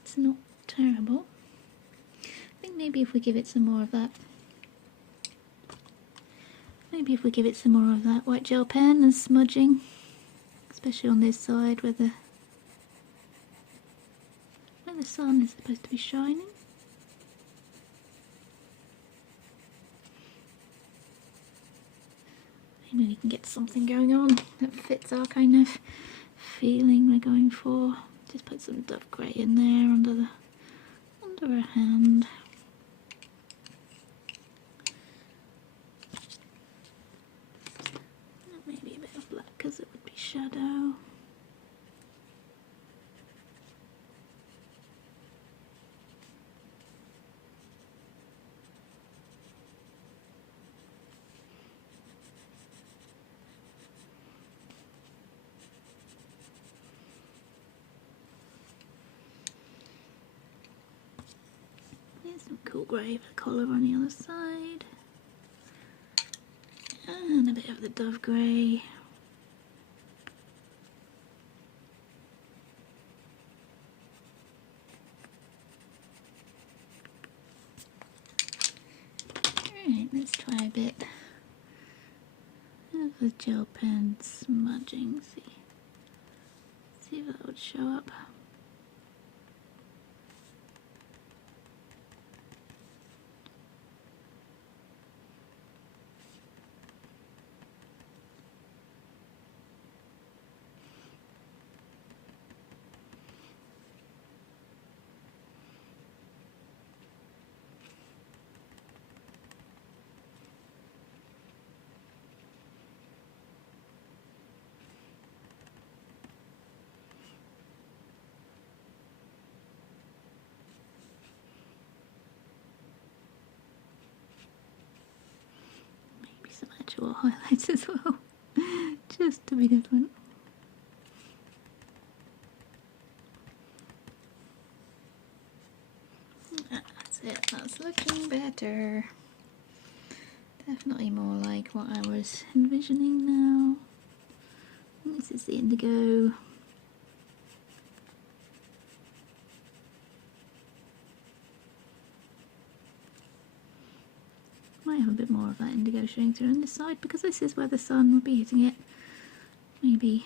It's not terrible. I think maybe if we give it some more of that. Maybe if we give it some more of that white gel pen and smudging, especially on this side where the sun is supposed to be shining. Maybe we can get something going on that fits our kind of feeling we're going for. Just put some dove grey in there under her hand. Maybe a bit of black because it would be shadow. Some cool grey for the collar on the other side, and a bit of the dove grey. Alright, let's try a bit of the gel pen smudging, see if that would show up. Some actual highlights as well, just to be different. That's it, that's looking better. Definitely more like what I was envisioning now. This is the indigo. Might have a bit more of that indigo showing through on this side because this is where the sun will be hitting it. Maybe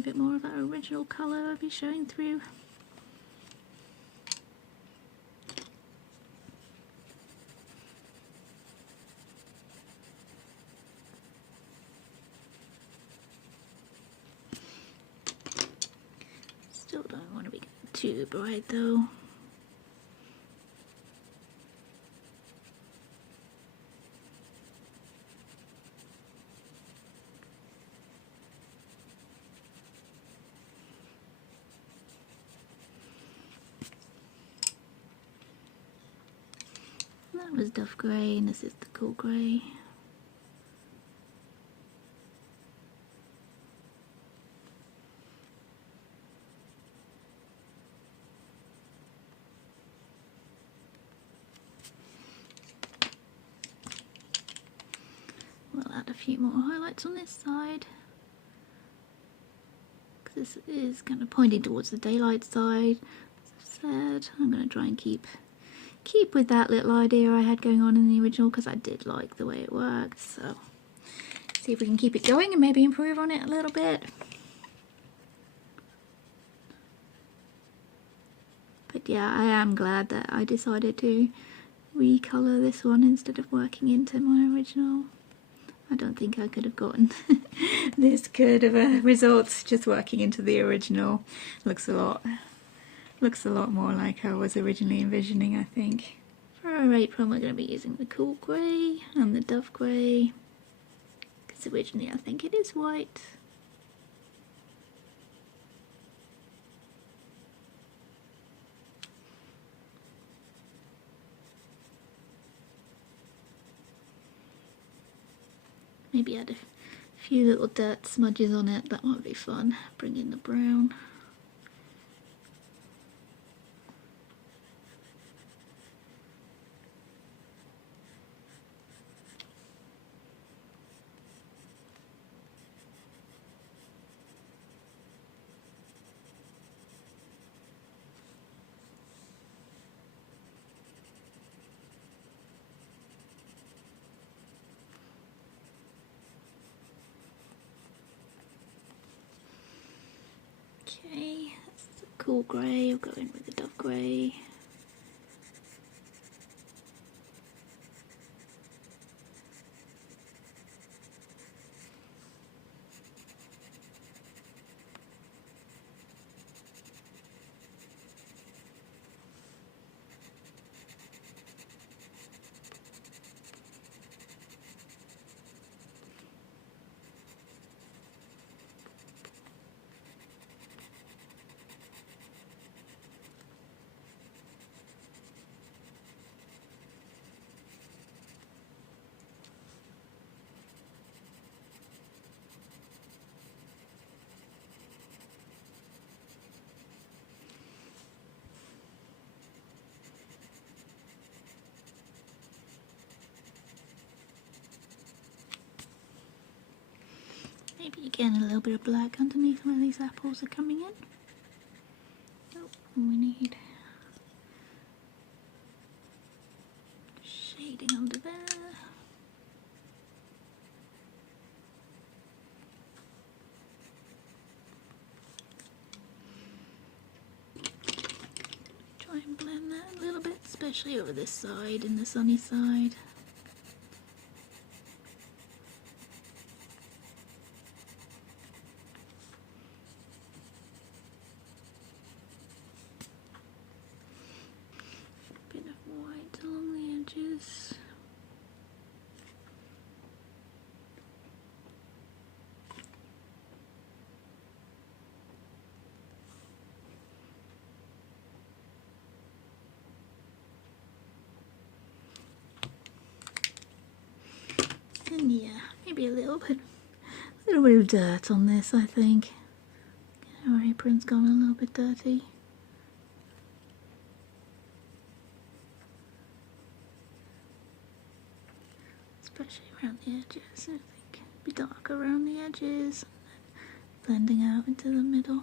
a bit more of that original colour I'll be showing through. Still don't want to be too bright though. That was Duff Grey and this is the cool grey. We'll add a few more highlights on this side, because this is kind of pointing towards the daylight side. As I said, I'm going to try and keep with that little idea I had going on in the original, because I did like the way it worked. So see if we can keep it going and maybe improve on it a little bit. But yeah, I am glad that I decided to recolor this one instead of working into my original. I don't think I could have gotten this good of a result just working into the original. Looks a lot more like I was originally envisioning, I think. For our apron we're going to be using the cool grey and the Duff Grey, because originally I think it is white. Maybe add a few little dirt smudges on it, that might be fun. Bring in the brown. Okay, that's the cool grey, we'll go in with the Duff Grey. Maybe again a little bit of black underneath where these apples are coming in. Oh, and we need shading under there. Try and blend that a little bit, especially over this side and the sunny side. Bit of white along the edges. And yeah, maybe a little bit of dirt on this, I think. Our apron's gone a little bit dirty. Especially around the edges, I think. Be dark around the edges, and then blending out into the middle.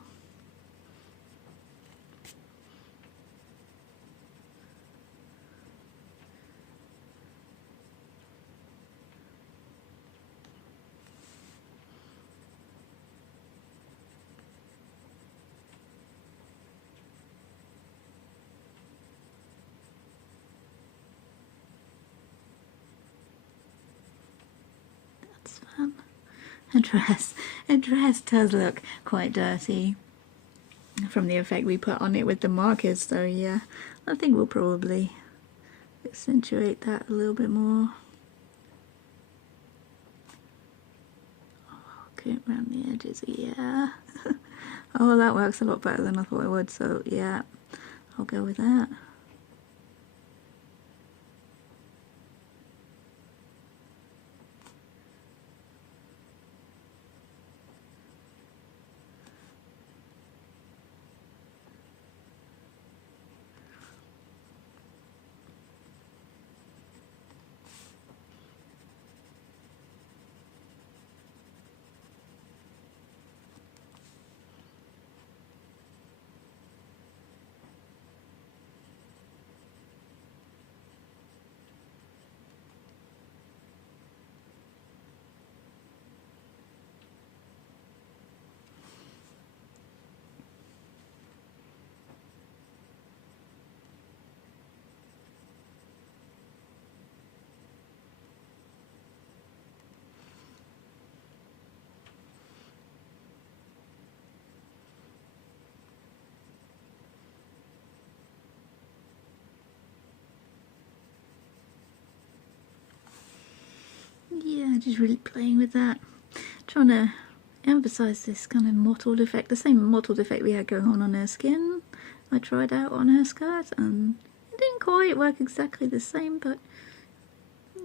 A dress does look quite dirty from the effect we put on it with the markers, so yeah, I think we'll probably accentuate that a little bit more. Okay, around the edges, yeah. Oh, that works a lot better than I thought it would, so yeah, I'll go with that. Yeah, just really playing with that, trying to emphasize this kind of mottled effect, the same mottled effect we had going on her skin. I tried out on her skirt and it didn't quite work exactly the same, but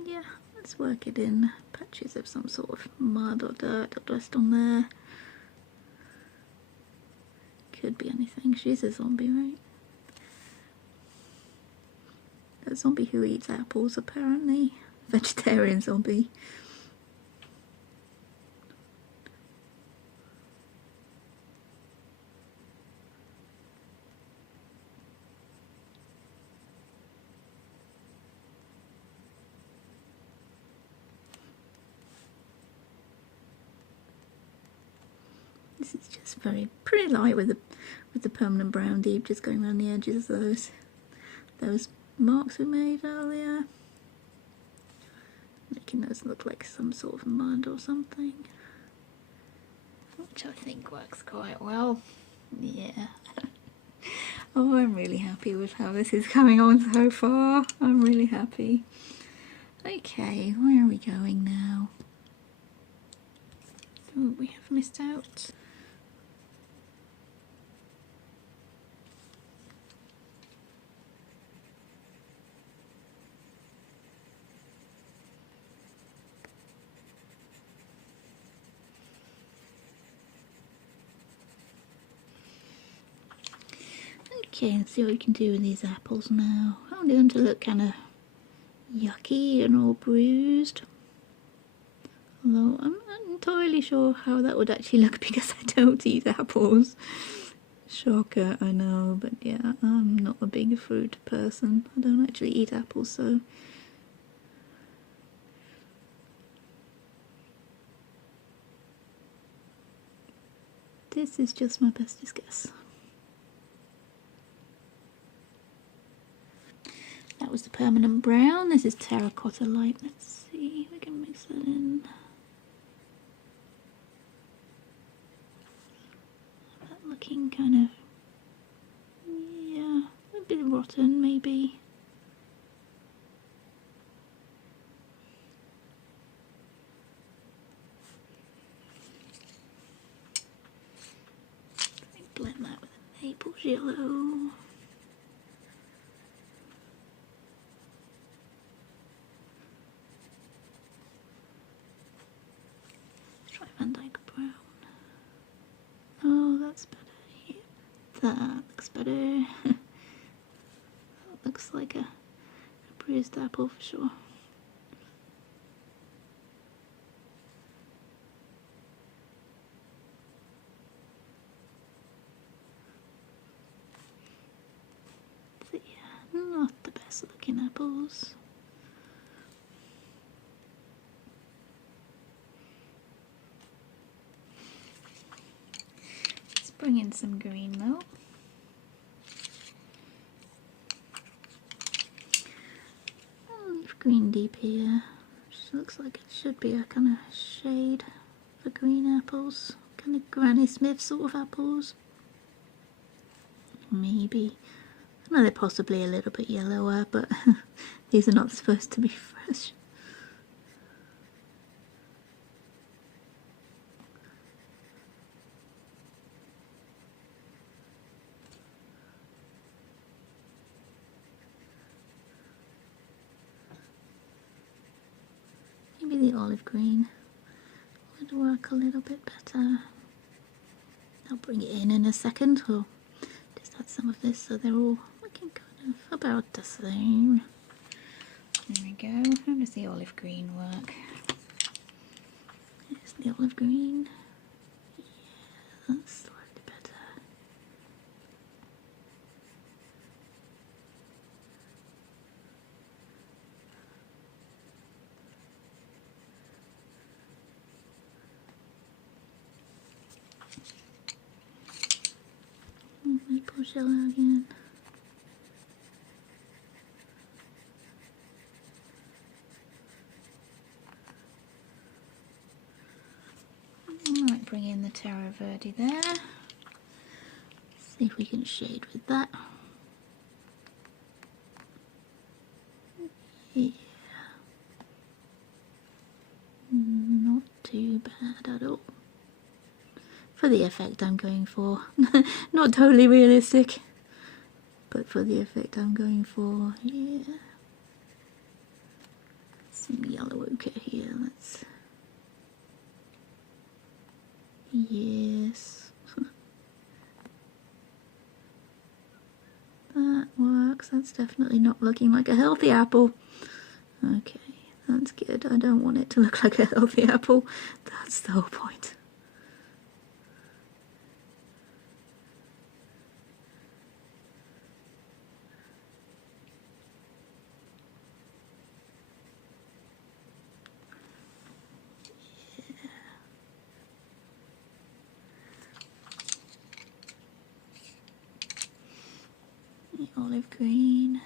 yeah, let's work it in. Patches of some sort of mud or dirt or dust on there. Could be anything. She's a zombie, right? A zombie who eats apples, apparently. Vegetarian zombie. This is just very pretty light with the permanent brown deep just going around the edges of those marks we made earlier. Making those look like some sort of mud or something. Which I think works quite well. Yeah. Oh, I'm really happy with how this is coming on so far. I'm really happy. Okay, where are we going now? Oh, we have missed out. Okay, let's see what we can do with these apples now. I want them to look kind of yucky and all bruised. Although I'm not entirely sure how that would actually look because I don't eat apples. Shocker, I know, but yeah, I'm not a big fruit person. I don't actually eat apples, so... This is just my bestest guess. That was the permanent brown. This is terracotta light. Let's see if we can mix that in. That looking kind of, yeah, a bit rotten maybe. Blend that with a Naples yellow. Try Van Dyke brown. Oh, that's better. Yeah. That looks better. That looks like a bruised apple for sure. So yeah, not the best looking apples. Let's bring in some green though. Green deep here, which looks like it should be a kind of shade for green apples, kind of Granny Smith sort of apples. Maybe. I know they're possibly a little bit yellower, but these are not supposed to be fresh. Maybe the olive green would work a little bit better. I'll bring it in a second. We'll just add some of this so they're all looking kind of about the same. There we go. How does the olive green work? Here's the olive green. Yeah, that's slightly better. Maple jello again. I might bring in the Terra Verde there. See if we can shade with that. Yeah. Not too bad at all. For the effect I'm going for. Not totally realistic, but for the effect I'm going for, yeah. Some yellow ochre here, let's... Yes. That works. That's definitely not looking like a healthy apple. Okay, that's good. I don't want it to look like a healthy apple. That's the whole point. The olive green.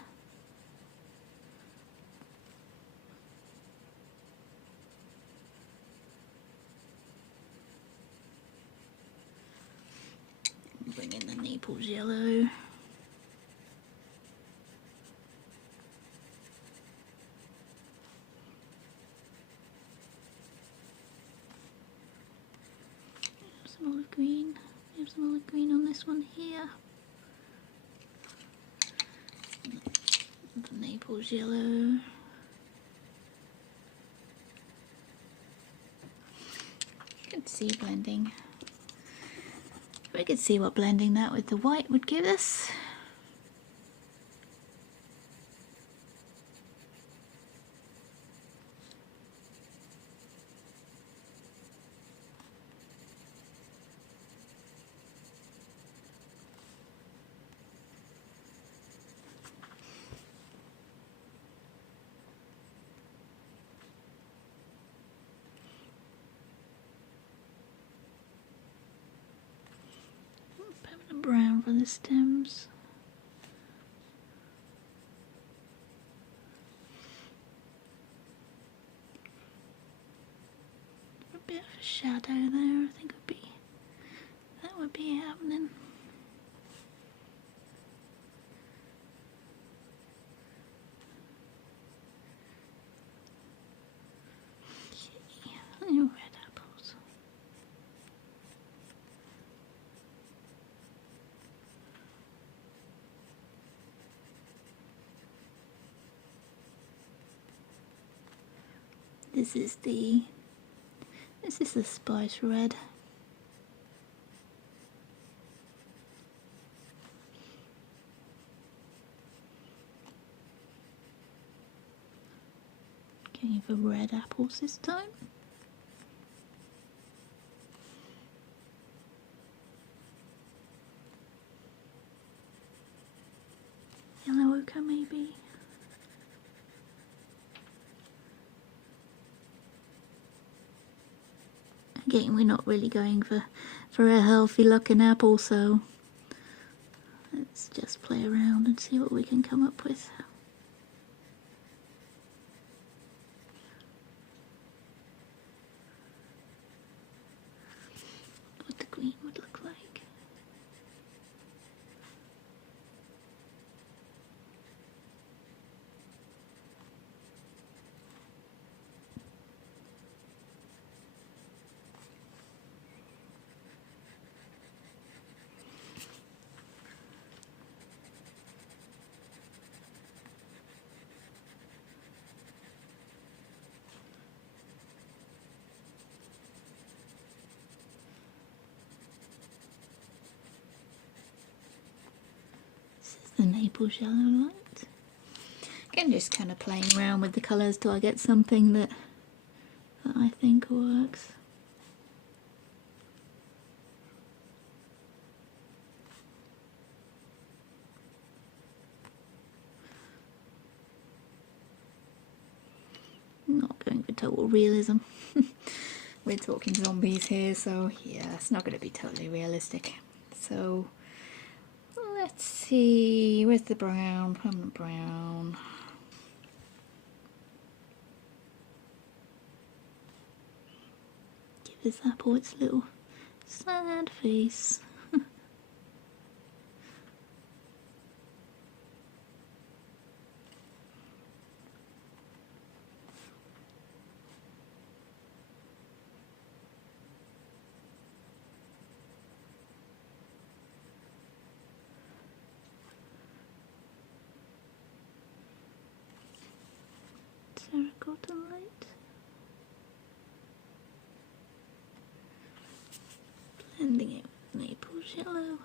Bring in the Naples yellow. Some olive green. We have some olive green on this one here. The Naples yellow. You can see blending. We could see what blending that with the white would give us. Brown for the stems. A bit of a shadow there, I think that would be happening. Okay, little red apples. This is the spice red. Going for red apples this time. Yellow ochre maybe. Again, we're not really going for a healthy looking apple, so let's just play around and see what we can come up with. the maple shallow light. Again, just kind of playing around with the colours till I get something that I think works. Not going for total realism. We're talking zombies here, so yeah, it's not going to be totally realistic. So let's see, where's the brown, permanent brown? Give this apple its little sad face. Terracotta light. Blending it with maple yellow.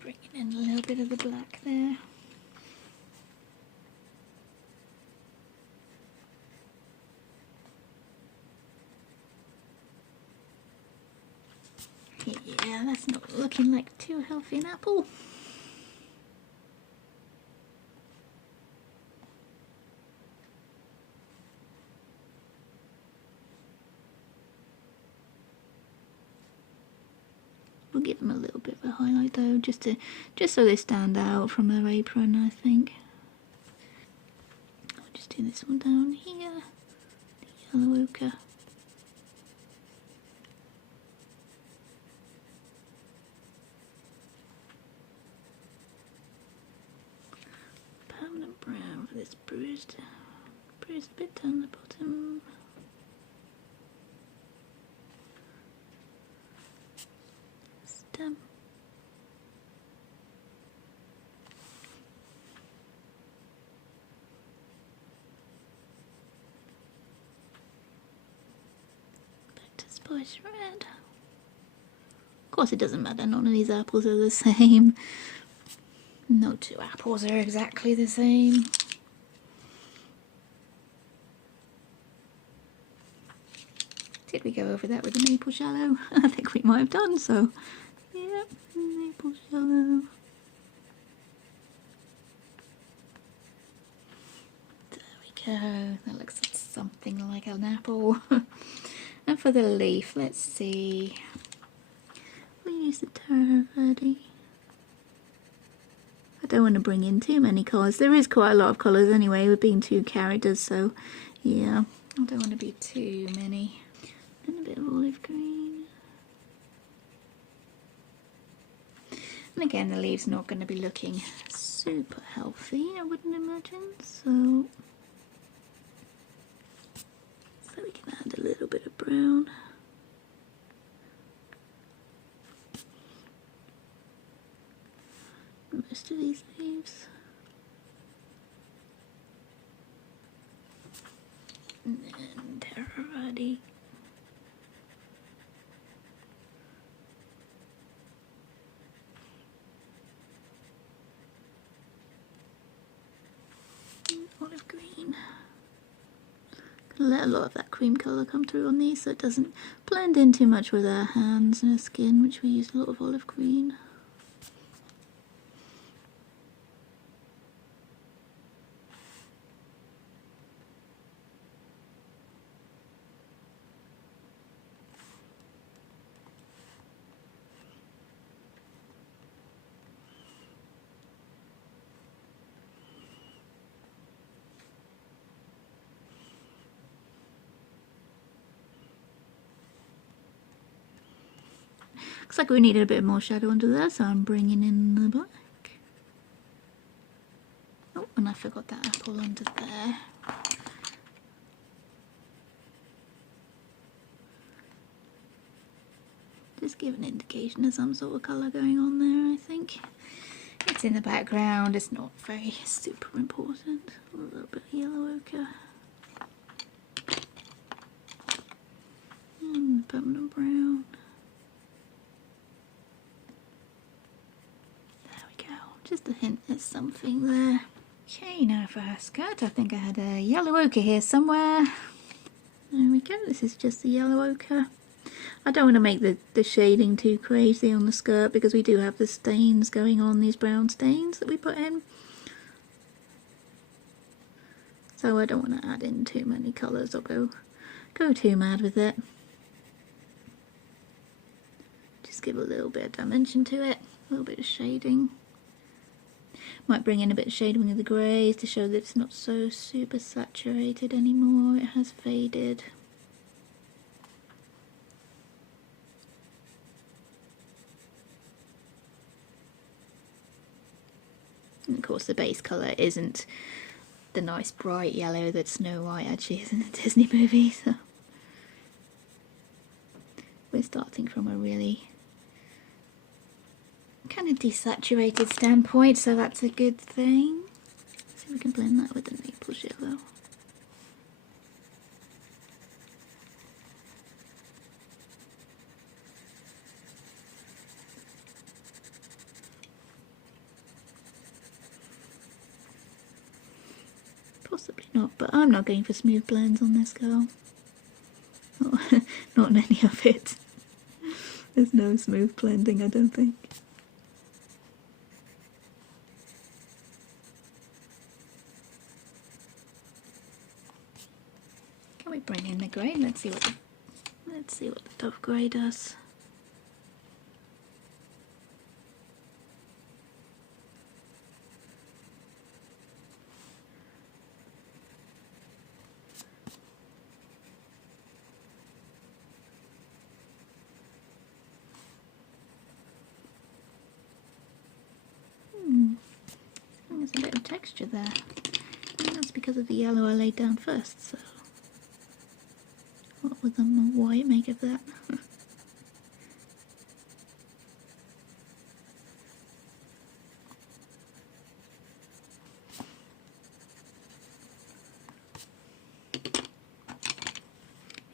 Bringing in a little bit of the black there. Yeah, that's not looking like too healthy an apple. We'll give them a little bit of a highlight though, just so they stand out from their apron, I think. I'll just do this one down here, the yellow ochre. Permanent brown for this bruised bit down the bottom. Stem. Back to spice red. Of course it doesn't matter, none of these apples are the same. No two apples are exactly the same. Did we go over that with the maple shallow? I think we might have done, so yeah, maple shallow. There we go, that looks something like an apple. And for the leaf, let's see. We'll use the Terra Verde. I don't want to bring in too many colours. There is quite a lot of colours anyway, with being 2 characters, so yeah, I don't want to be too many. And a bit of olive green. And again, the leaves not going to be looking super healthy, I wouldn't imagine, so we can add a little bit of brown. Most of these leaves. And then Terra Verde. Olive green. Let a lot of that cream colour come through on these so it doesn't blend in too much with our hands and our skin, which we use a lot of olive green. Looks like we needed a bit more shadow under there, so I'm bringing in the black. Oh, and I forgot that apple under there. Just give an indication of some sort of colour going on there, I think. It's in the background, it's not very super important. A little bit of yellow ochre. And permanent brown. There we go. Just a hint there's something there. Okay, now for her skirt, I think I had a yellow ochre here somewhere. There we go, this is just the yellow ochre. I don't want to make the shading too crazy on the skirt because we do have the stains going on, these brown stains that we put in. So I don't want to add in too many colours or go too mad with it. Just give a little bit of dimension to it, a little bit of shading. Might bring in a bit of shading with the greys to show that it's not so super saturated anymore, it has faded. And of course the base colour isn't the nice bright yellow that Snow White actually is in the Disney movie, so we're starting from a really kind of desaturated standpoint, so that's a good thing. See if we can blend that with the Naples yellow. Possibly not, but I'm not going for smooth blends on this girl. Not in any of it. There's no smooth blending, I don't think. Can we bring in the grey? Let's see what the Dove grey does. There's a bit of texture there. I think that's because of the yellow I laid down first, so what would the white make of that?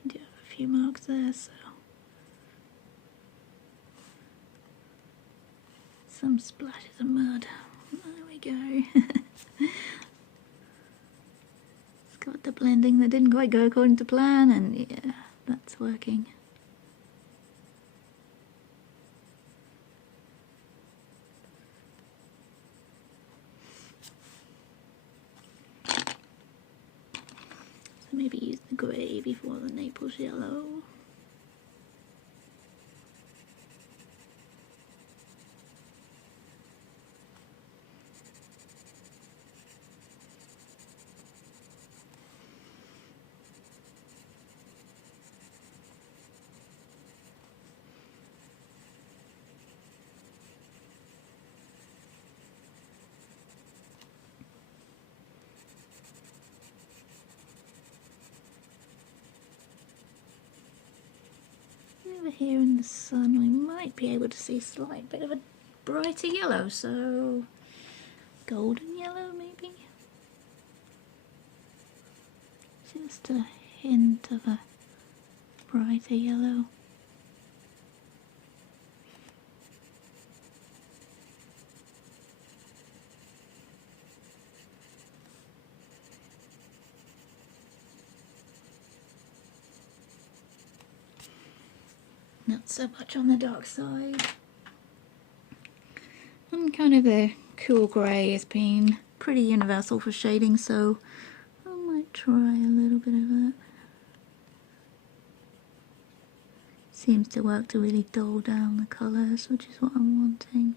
I do have a few marks there, so some splashes of mud. There we go. It's got the blending that didn't quite go according to plan, and yeah, that's working. So maybe use the grey before the Naples yellow. Over here in the sun we might be able to see a slight bit of a brighter yellow, so golden yellow maybe? Just a hint of a brighter yellow. Not so much on the dark side. And kind of a cool grey has been pretty universal for shading, so I might try a little bit of that. Seems to work to really dull down the colours, which is what I'm wanting.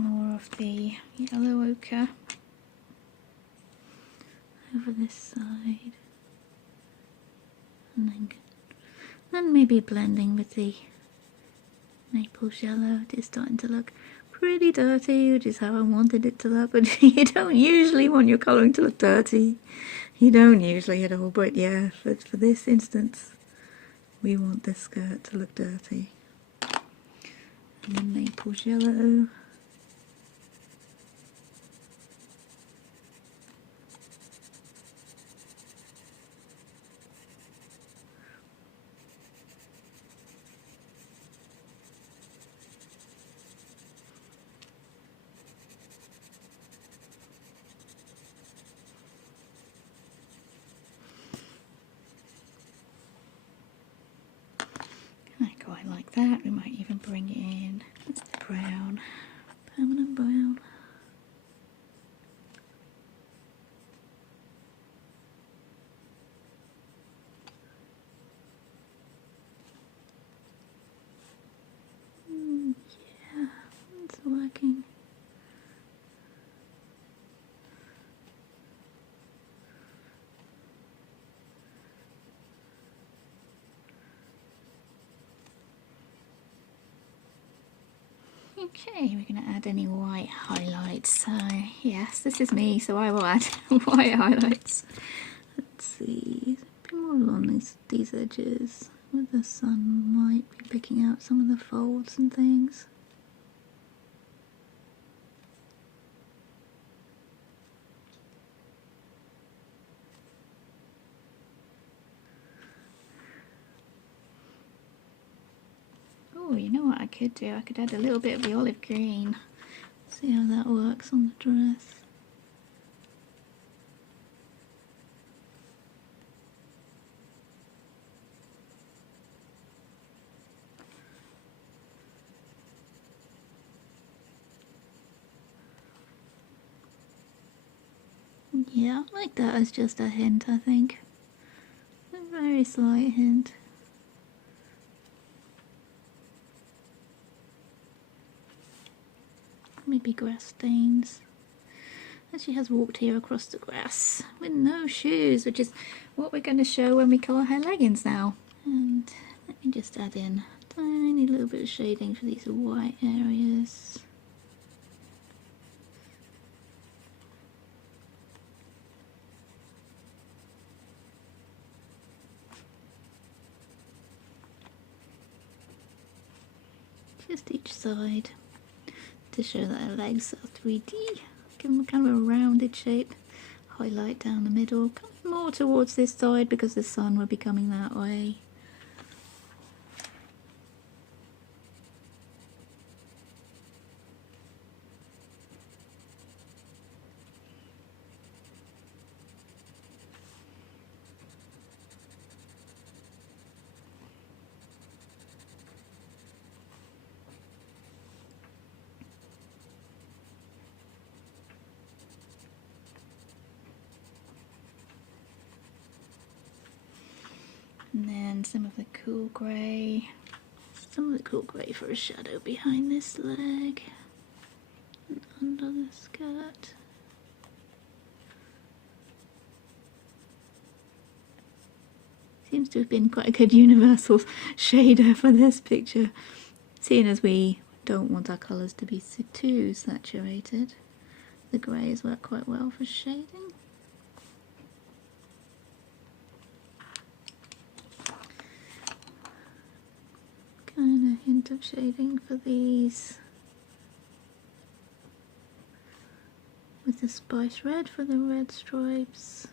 more of the yellow ochre over this side, and then maybe blending with the Naples yellow. It is starting to look pretty dirty, which is how I wanted it to look, but you don't usually want your colouring to look dirty. You don't usually at all, but yeah, for this instance, we want this skirt to look dirty. And then Naples yellow. I quite like that. We might even bring it in. It's the brown, permanent brown. Yeah, it's working. Okay, we're going to add any white highlights. So yes, this is me, so I will add white highlights. Let's see, a bit more along these edges where the sun might be picking out some of the folds and things. Oh, you know what I could do? I could add a little bit of the olive green. See how that works on the dress. Yeah, I like that as just a hint, I think. A very slight hint. Maybe grass stains. And she has walked here across the grass with no shoes, which is what we're going to show when we colour her leggings now. And let me just add in a tiny little bit of shading for these white areas. Just each side to show that her legs are 3D. Give them kind of a rounded shape. Highlight down the middle, kind of more towards this side because the sun will be coming that way. And then some of the cool grey for a shadow behind this leg and under the skirt. Seems to have been quite a good universal shader for this picture, seeing as we don't want our colours to be too saturated. The greys work quite well for shading. Kind of hint of shading for these with the spice red for the red stripes.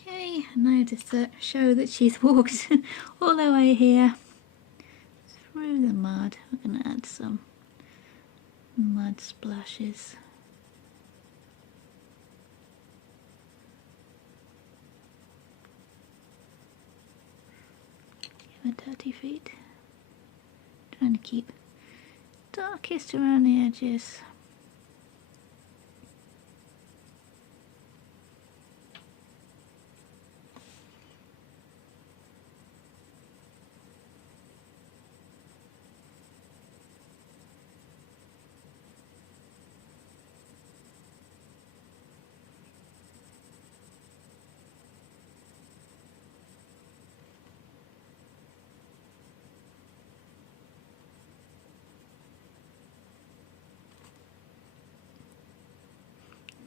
Okay, now to show that she's walked all the way here through the mud. We're going to add some mud splashes. Give her dirty feet. Trying to keep darkest around the edges.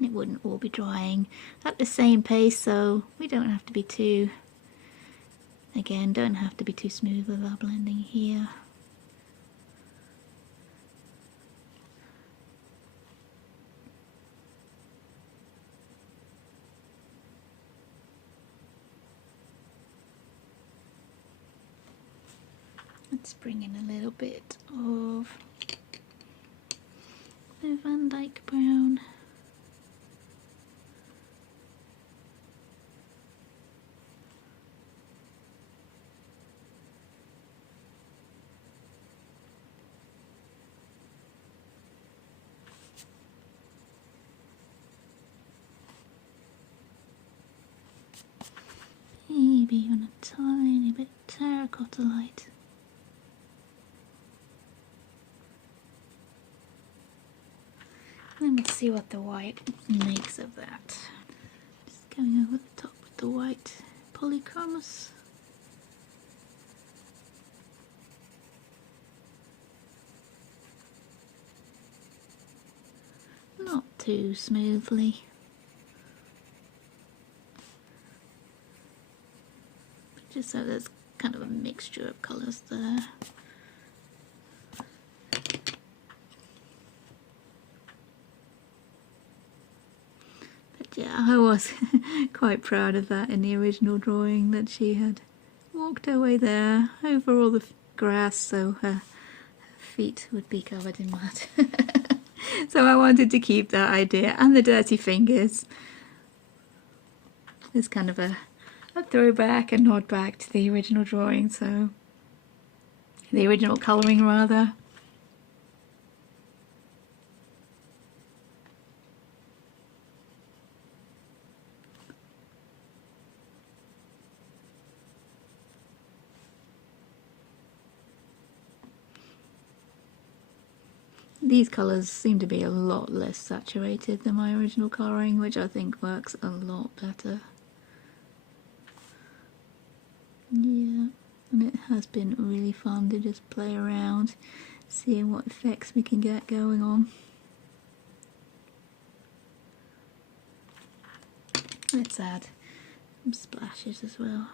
It wouldn't all be drying at the same pace, so we don't have to be too, again, don't have to be too smooth with our blending here. Let's bring in a little bit of the Van Dyke brown. Maybe on a tiny bit terracotta light. Let me see what the white makes of that. Just going over the top with the white polychromos. Not too smoothly. Just so there's kind of a mixture of colours there. But yeah, I was quite proud of that in the original drawing, that she had walked her way there over all the grass so her feet would be covered in mud. So I wanted to keep that idea, and the dirty fingers. It's kind of a throwback, a nod back to the original drawing, so the original colouring rather. These colours seem to be a lot less saturated than my original colouring, which I think works a lot better. Yeah, and it has been really fun to just play around, seeing what effects we can get going on. Let's add some splashes as well.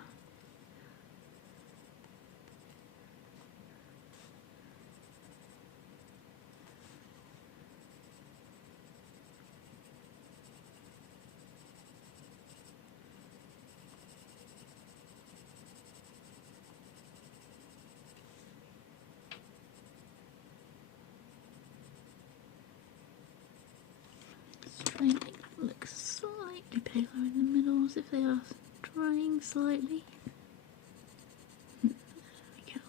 Trying to look slightly paler in the middle, as if they are drying slightly. There we go.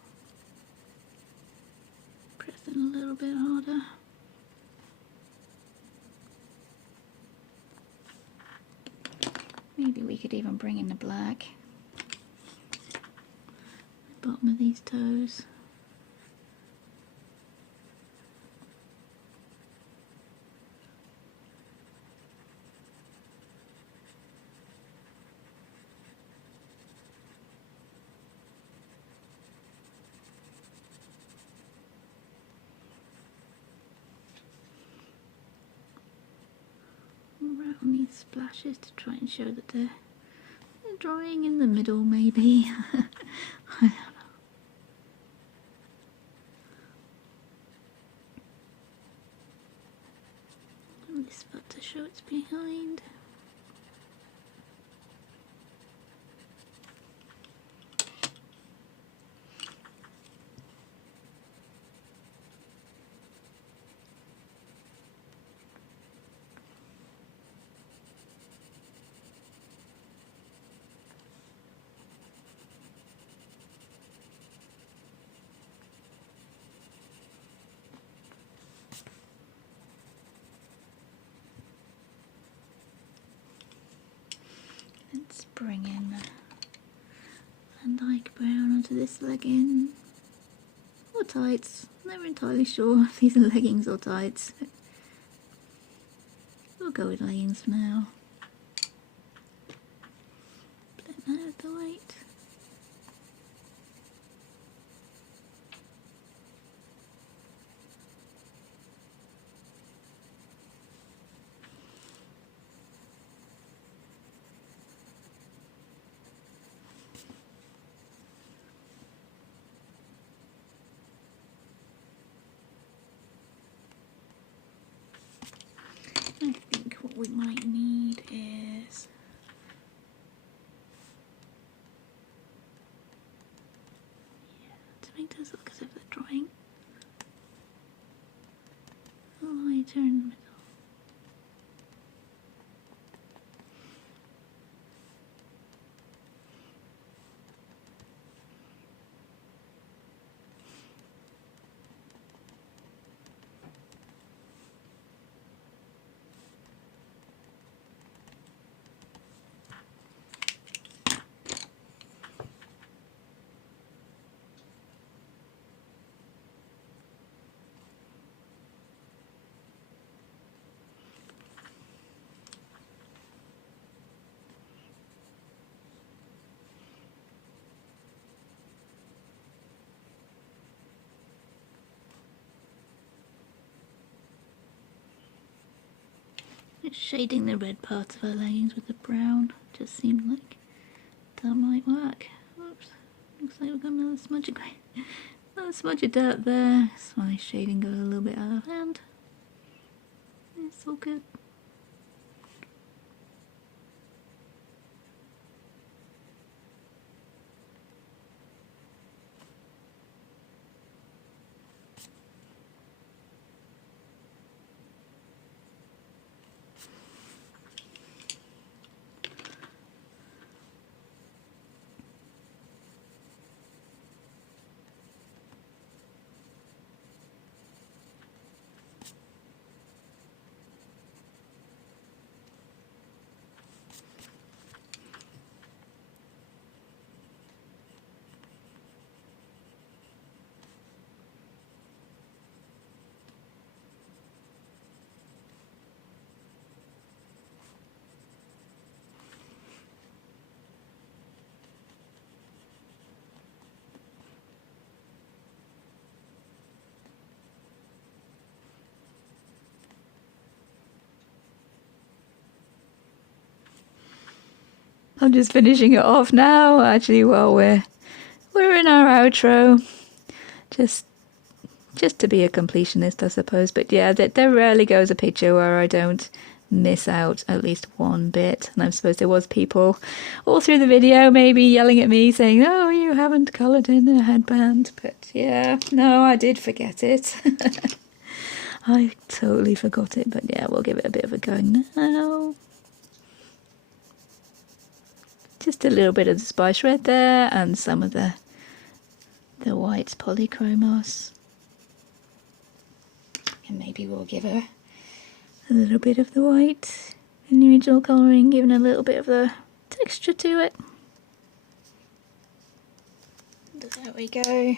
Pressing a little bit harder. Maybe we could even bring in the black. The bottom of these toes. Around these splashes to try and show that they're drying in the middle, maybe. I don't know. And this foot to show it's behind. bring in a light brown onto this legging. Or tights. I'm never entirely sure if these are leggings or tights. We'll go with leggings for now. Blend out the white. I think what we might need is to make this look as if they're drawing lighter in the middle. Shading the red parts of our leggings with the brown just seemed like that might work. Oops, looks like we've got another smudge of grey. Another smudge of dirt there. So my shading got a little bit out of hand. It's all good. I'm just finishing it off now, actually, while we're in our outro. Just to be a completionist, I suppose. But yeah, there rarely goes a picture where I don't miss out at least one bit. And I suppose there was people all through the video maybe yelling at me saying, oh, you haven't coloured in a headband. But yeah, no, I did forget it. I totally forgot it. But yeah, we'll give it a bit of a go now. Just a little bit of the spice red there and some of the white polychromos. And maybe we'll give her a little bit of the white in the original colouring, giving a little bit of the texture to it. There we go.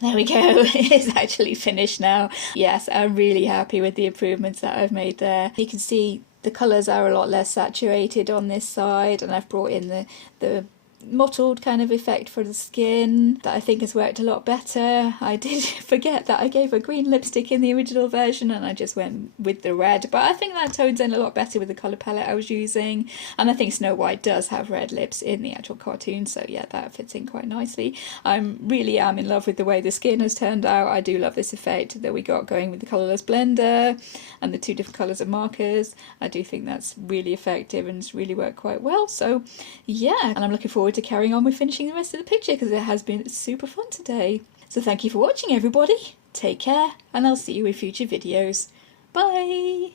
There we go, it's actually finished now. Yes, I'm really happy with the improvements that I've made there. You can see the colours are a lot less saturated on this side, and I've brought in the mottled kind of effect for the skin that I think has worked a lot better. I did forget that I gave a green lipstick in the original version and I just went with the red, but I think that tones in a lot better with the colour palette I was using, and I think Snow White does have red lips in the actual cartoon, so yeah, that fits in quite nicely. I really am in love with the way the skin has turned out. I do love this effect that we got going with the colourless blender and the two different colours of markers. I do think that's really effective and it's really worked quite well, so yeah, and I'm looking forward to carrying on with finishing the rest of the picture because it has been super fun today. So thank you for watching, everybody. Take care, and I'll see you in future videos. Bye!